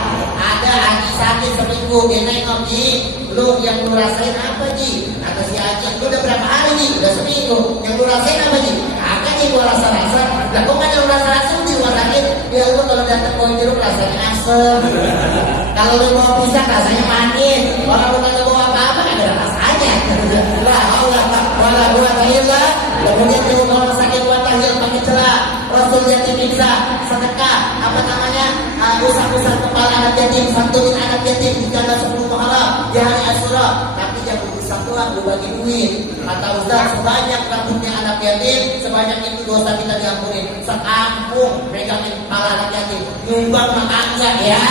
Ada Haji sakit seminggu, dia nengok Ji. Lu yang lu rasain apa Ji? Kata si Haji, lu udah berapa hari Ji? Udah seminggu. Yang lu rasain apa Ji? Kagak Ji, gua rasa-rasa. Lah kok kan lu rasa-rasa di rumah sakit? Ya lu kalau datang pohon jeruk rasanya asem. Kalau lu mau pisang rasanya manis. Kalau lu kagak bawa apa-apa kagak ada rasanya. Lah Allah, wala quwata illa. Kemudian dia mau sakit buat tahil pakai celah. Rasul yatim bisa sedekah apa namanya? Usah-usah kepala anak yatim, santunin anak yatim di tanggal 10 Muharram di hari Asyura. Tapi jangan usah doang lu bagi duit. Kata Ustaz, sebanyak rambutnya anak yatim, sebanyak itu dosa kita diampuni. Sekampung megangin kepala anak yatim, nyumbang makan enggak ya?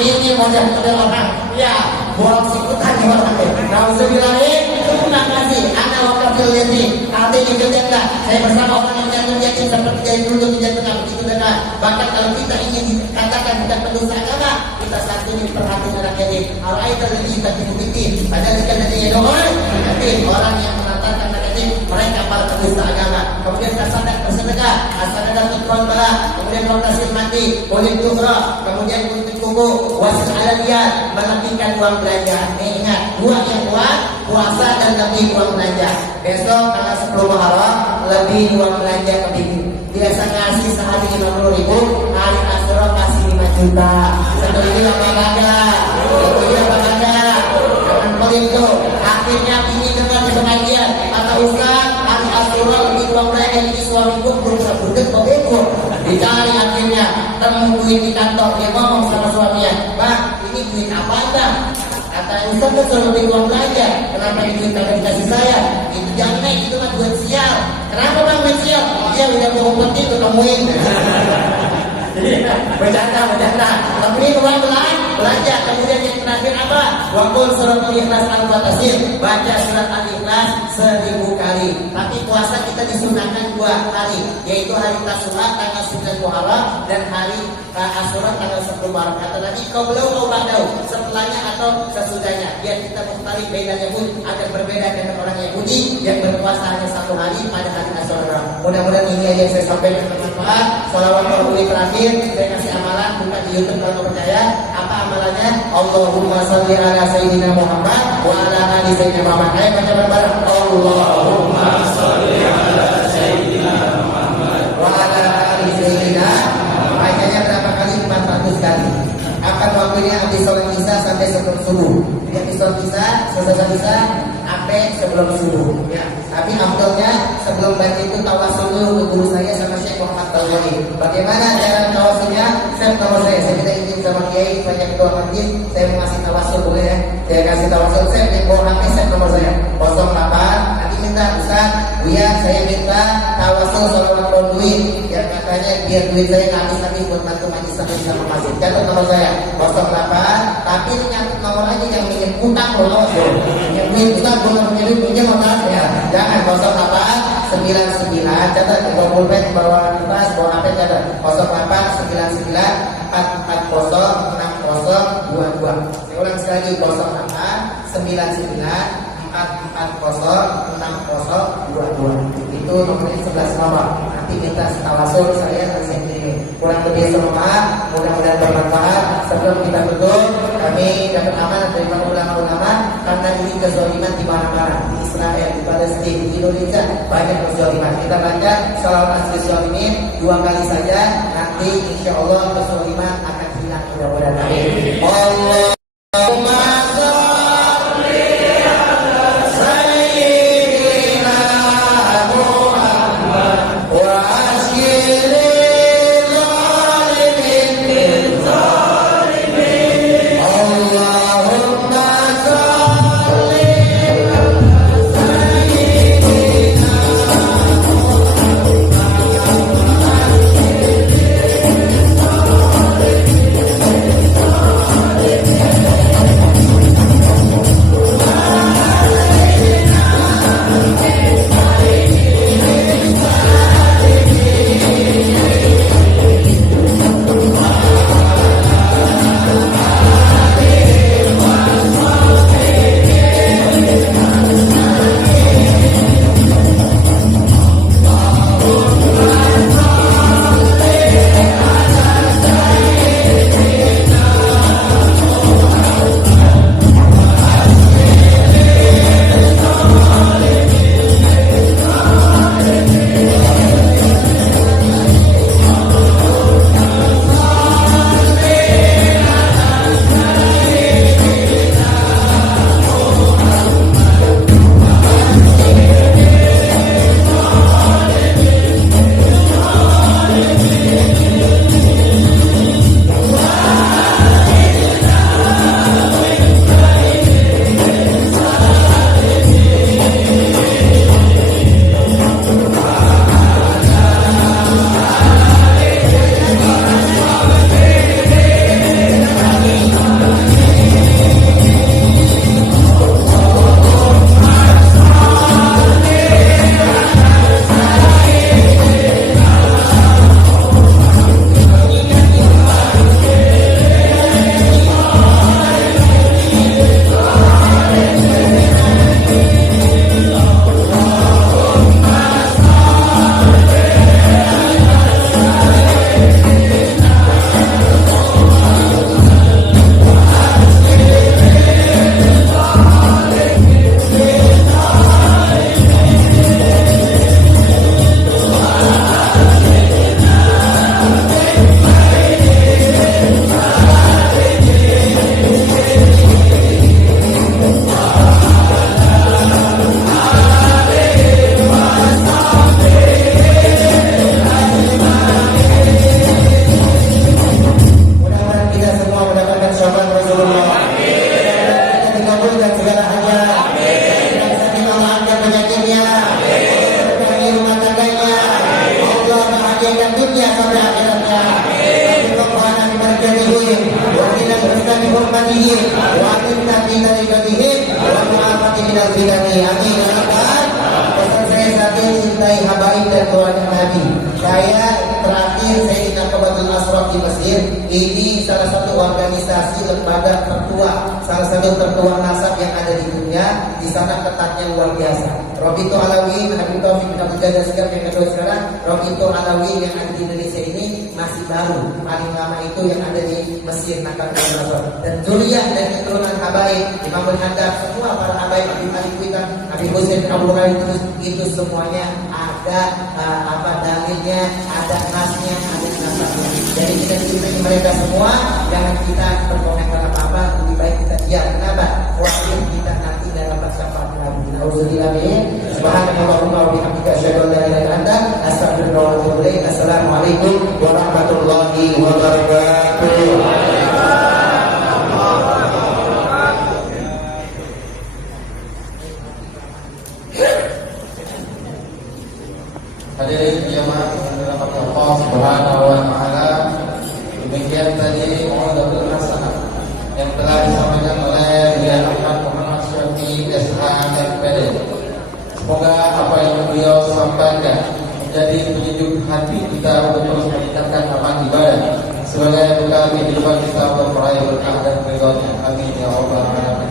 Ini model-model orang. Ya, buang sikutan ya orang. Nauzubillahi, terima kasih. Ana waqafil yatim. Artinya juga saya bersama orang yang jatuh yatim seperti jadi dulu di tengah begitu dekat. Bahkan kalau kita ingin dikatakan bukan pendosa agama, kita santunin perhatian anak yatim. Al-Aidal ladzi takimukitin. Padahal dari orang yang menantarkan anak yatim, mereka para pendosa agama. Kemudian tasadak bersedekah, asadaqah tuqbal bala, kemudian rotasi mati, boleh tuhrah, kemudian untuk buku wasit alamiah menepikan uang belanja. Ingat, dua yang kuat, puasa dan lebih uang belanja. Besok tanggal 10 Muharram lebih uang belanja lebih. Biasa ngasih sehari 50.000, hari Asyura kasih 5 juta. Satu ini apa kagak? Satu ini apa kagak? Jangan pelit tuh. Akhirnya ini dengan pengajian kata Ustaz, hari Asyura lebih uang belanja ini suamiku belum bisa budek kok ekor. Dicari akhirnya temu duit di kantor, dia ngomong sama suaminya, Bang, ini duit apa anda? Kata Ustaz kan sudah lebih uang belanja, kenapa ini duit kagak dikasih saya? Itu jangan naik, itu kan duit sial. Kenapa Bang duit sial? Dia udah mau penting ketemuin. Bercanda. Tapi uang belanja. Kemudian yang terakhir apa? Waktu surat Al-Ikhlas Al-Fatihah, baca surat Al-Ikhlas 1000 kali. Tapi puasa kita disunahkan 2 hari, yaitu hari Tasyrik tanggal 9 Muharram dan hari Asyura tanggal 10 Muharram. Kata Nabi, kau belum ba'dahu, setelahnya atau sesudahnya. Biar kita mengetahui beda Yahudi, agar berbeda dengan orang Yahudi yang berpuasa hanya 1 hari pada hari Asyura. Mudah-mudahan ini aja yang saya sampaikan bermanfaat. Salawat Rasulullah terakhir, saya kasih amalan, buka di YouTube kalau percaya. Apa amalannya? Allahumma sholli ala Sayyidina Muhammad wa ala ali Sayyidina Muhammad. Ayo baca bareng. Allahumma sholli ala Sayyidina Muhammad wa ala ali Sayyidina. Bacanya berapa kali? 400 kali. Akan waktunya habis sholat isya sampai sebelum subuh. Jadi habis sholat isya, selesai isya sampai sebelum subuh. Ya. Tapi afdalnya sebelum baca itu tawasul dulu ke guru saya sama Syekh Muhammad Tawari. Bagaimana cara tawasulnya? Saya nomor saya minta izin sama Kiai banyak ketua majlis, saya mau kasih tawasul boleh ya? Saya kasih tawasul, saya minta bawa HP saya nomor saya 08. Nanti minta Ustaz, Buya saya minta tawasul sholawat duit. Yang katanya biar duit saya habis buat bantu majlis sampai sama masjid. Catat nomor saya 08. Tapi ini nyatet nomor aja yang minjem utang loh. Yang duit utang boleh punya duit pinjam utang ya. Jangan 0899 catat bawa pulpen, bawa kertas, bawa HP catat 0899 440 6022. Saya ulang sekali lagi 0899 440 6022. Itu nomornya 11 nomor. Nanti minta tawasul saya kasih kirim. Kurang lebih semua, mudah-mudahan bermanfaat. Sebelum kita tutup, kami dapat amanah dari para ulama-ulama karena ini kezaliman di mana-mana, di Israel, di Palestina, di Indonesia banyak kezaliman. Kita baca sholawat asli zalimin 2 kali saja, nanti insya Allah kezaliman akan hilang mudah-mudahan. Amin. Allahumma nabiyyin wa atimna bina ibadihim wa mu'afati minal fitani. Amin ya rabbal. Pesan saya satu, cintai habaib dan keluarga Nabi. Saya terakhir saya di Naqabatul Ashraf di Mesir. Ini salah satu organisasi lembaga tertua, salah satu tertua nasab yang ada di dunia. Di sana ketatnya luar biasa. Robito Alawi, Habib Taufik bin Abdul Ghani Asgaf yang kedua sekarang. Robito Alawi yang ada di Indonesia ini masih baru. Paling lama itu yang ada di Mesir, Naqabatul Ashraf. Dan Zuriyah dan keturunan habaib, Imam Al-Haddad, semua para habaib, Habib Ali Kuitan, Habib Hussein bin Abdul Ghani, itu semuanya ada dalilnya, ada khasnya, ada nasabnya. Jadi kita cintai mereka semua, jangan kita berkomentar apa-apa, lebih baik kita diam. Kenapa? Wajib kita nanti dalam syafaat Nabi. Nauzubillah min. Subhanallahumma wa bihamdika asyhadu an la ilaha illa anta astaghfiruka wa atubu ilaik. Assalamualaikum warahmatullahi wabarakatuh. Hadirin jemaah yang dirahmati Allah Subhanahu wa taala, demikian tadi Mu'adzatul Hasanah yang telah disampaikan oleh Buya Ahmad Muhammad Syafi'i SH MPD. Semoga apa yang beliau sampaikan menjadi penyejuk hati kita untuk terus meningkatkan amal ibadah sebagai bekal kehidupan kita untuk meraih berkah dan ridhonya. Amin ya rabbal alamin.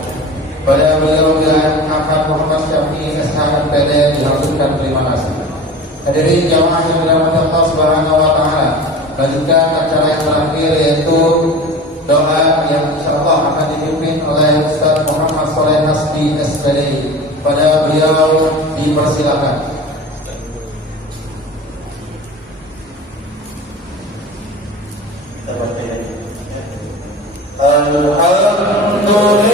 Pada beliau Buya Ahmad Muhammad Syafi'i SH MPD dilangsungkan terima kasih. Hadirin jamaah yang dirahmati Allah Subhanahu wa taala, lanjutkan acara yang terakhir yaitu doa yang insyaallah akan dipimpin oleh Ustaz Muhammad Shaleh Hasbi SPD. Pada beliau dipersilakan. Alhamdulillah.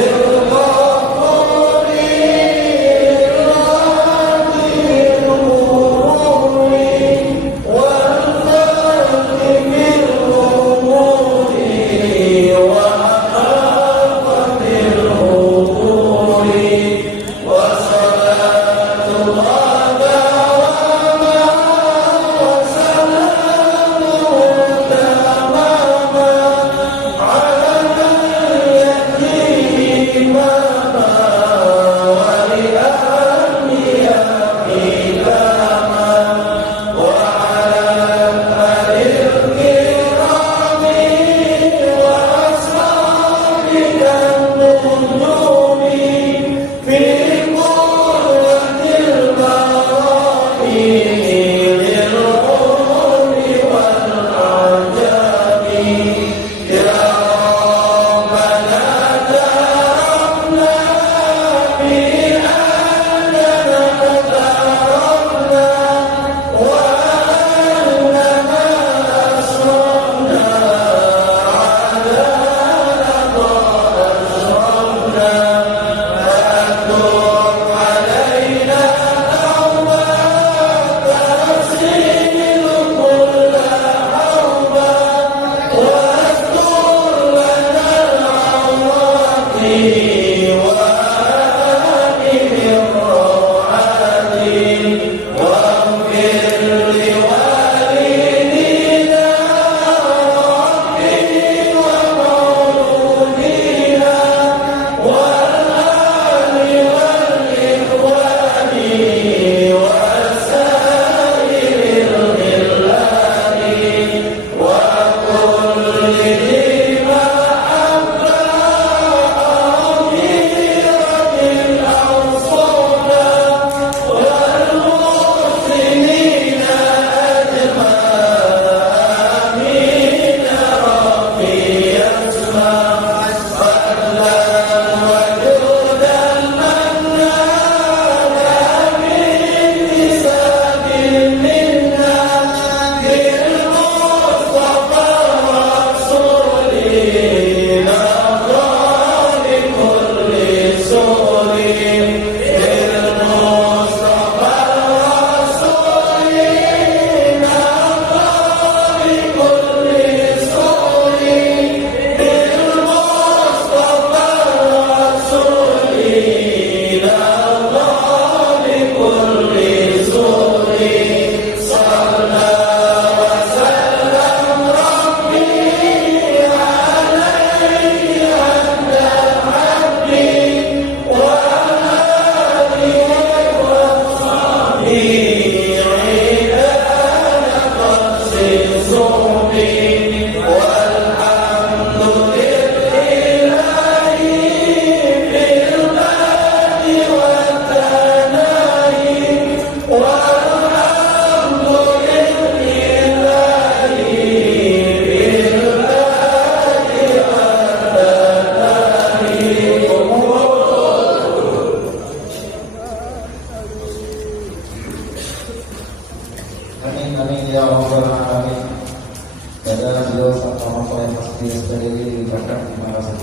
berkat. Terima kasih.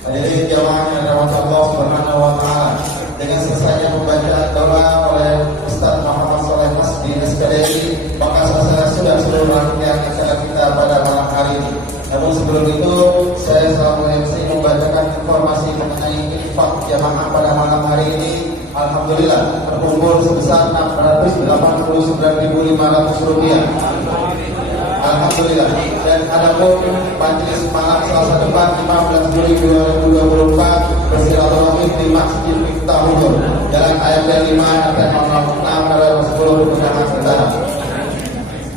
Hadirin jamaah yang dirahmati Allah Subhanahu wa taala, dengan selesainya pembacaan doa oleh Ustaz Muhammad Shaleh Masdi SPDI, maka sudah seluruh rangkaian acara kita pada malam hari ini. Namun sebelum itu, saya selaku MC membacakan informasi mengenai infak jamaah pada malam hari ini. Alhamdulillah terkumpul sebesar Rp689.500. Alhamdulillah. Dan adapun majelis malam Selasa depan 15 Juli 2024 bersilaturahmi di Masjid Miftahul Jalan AMD 5 RT 06 10 Pekanbaru Utara.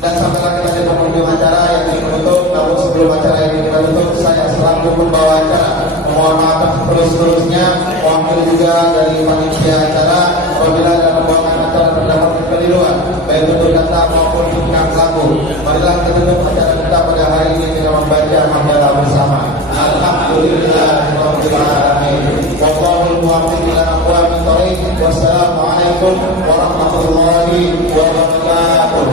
Dan sampai lagi tadi pengunjung acara yang ditutup. Namun sebelum acara ini kita tutup, saya selaku pembawa acara mohon maaf terus-terusnya, wakil juga dari panitia acara apabila dalam pembuatan acara terdapat kekeliruan baik itu kata maupun tingkah laku. Marilah kita tutup acara kita pada hari ini dengan membaca hamdalah bersama. Alhamdulillahirabbil alamin. Wallahul muwaffiq ila aqwamit thoriq. Wassalamualaikum warahmatullahi wabarakatuh.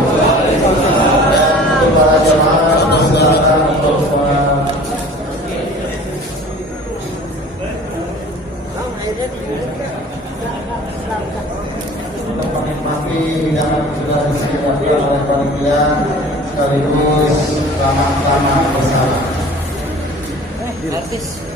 Dan untuk para jemaah silakan untuk menikmati hidangan sudah disediakan oleh panitia sekaligus ramah-ramah bersama. Artis.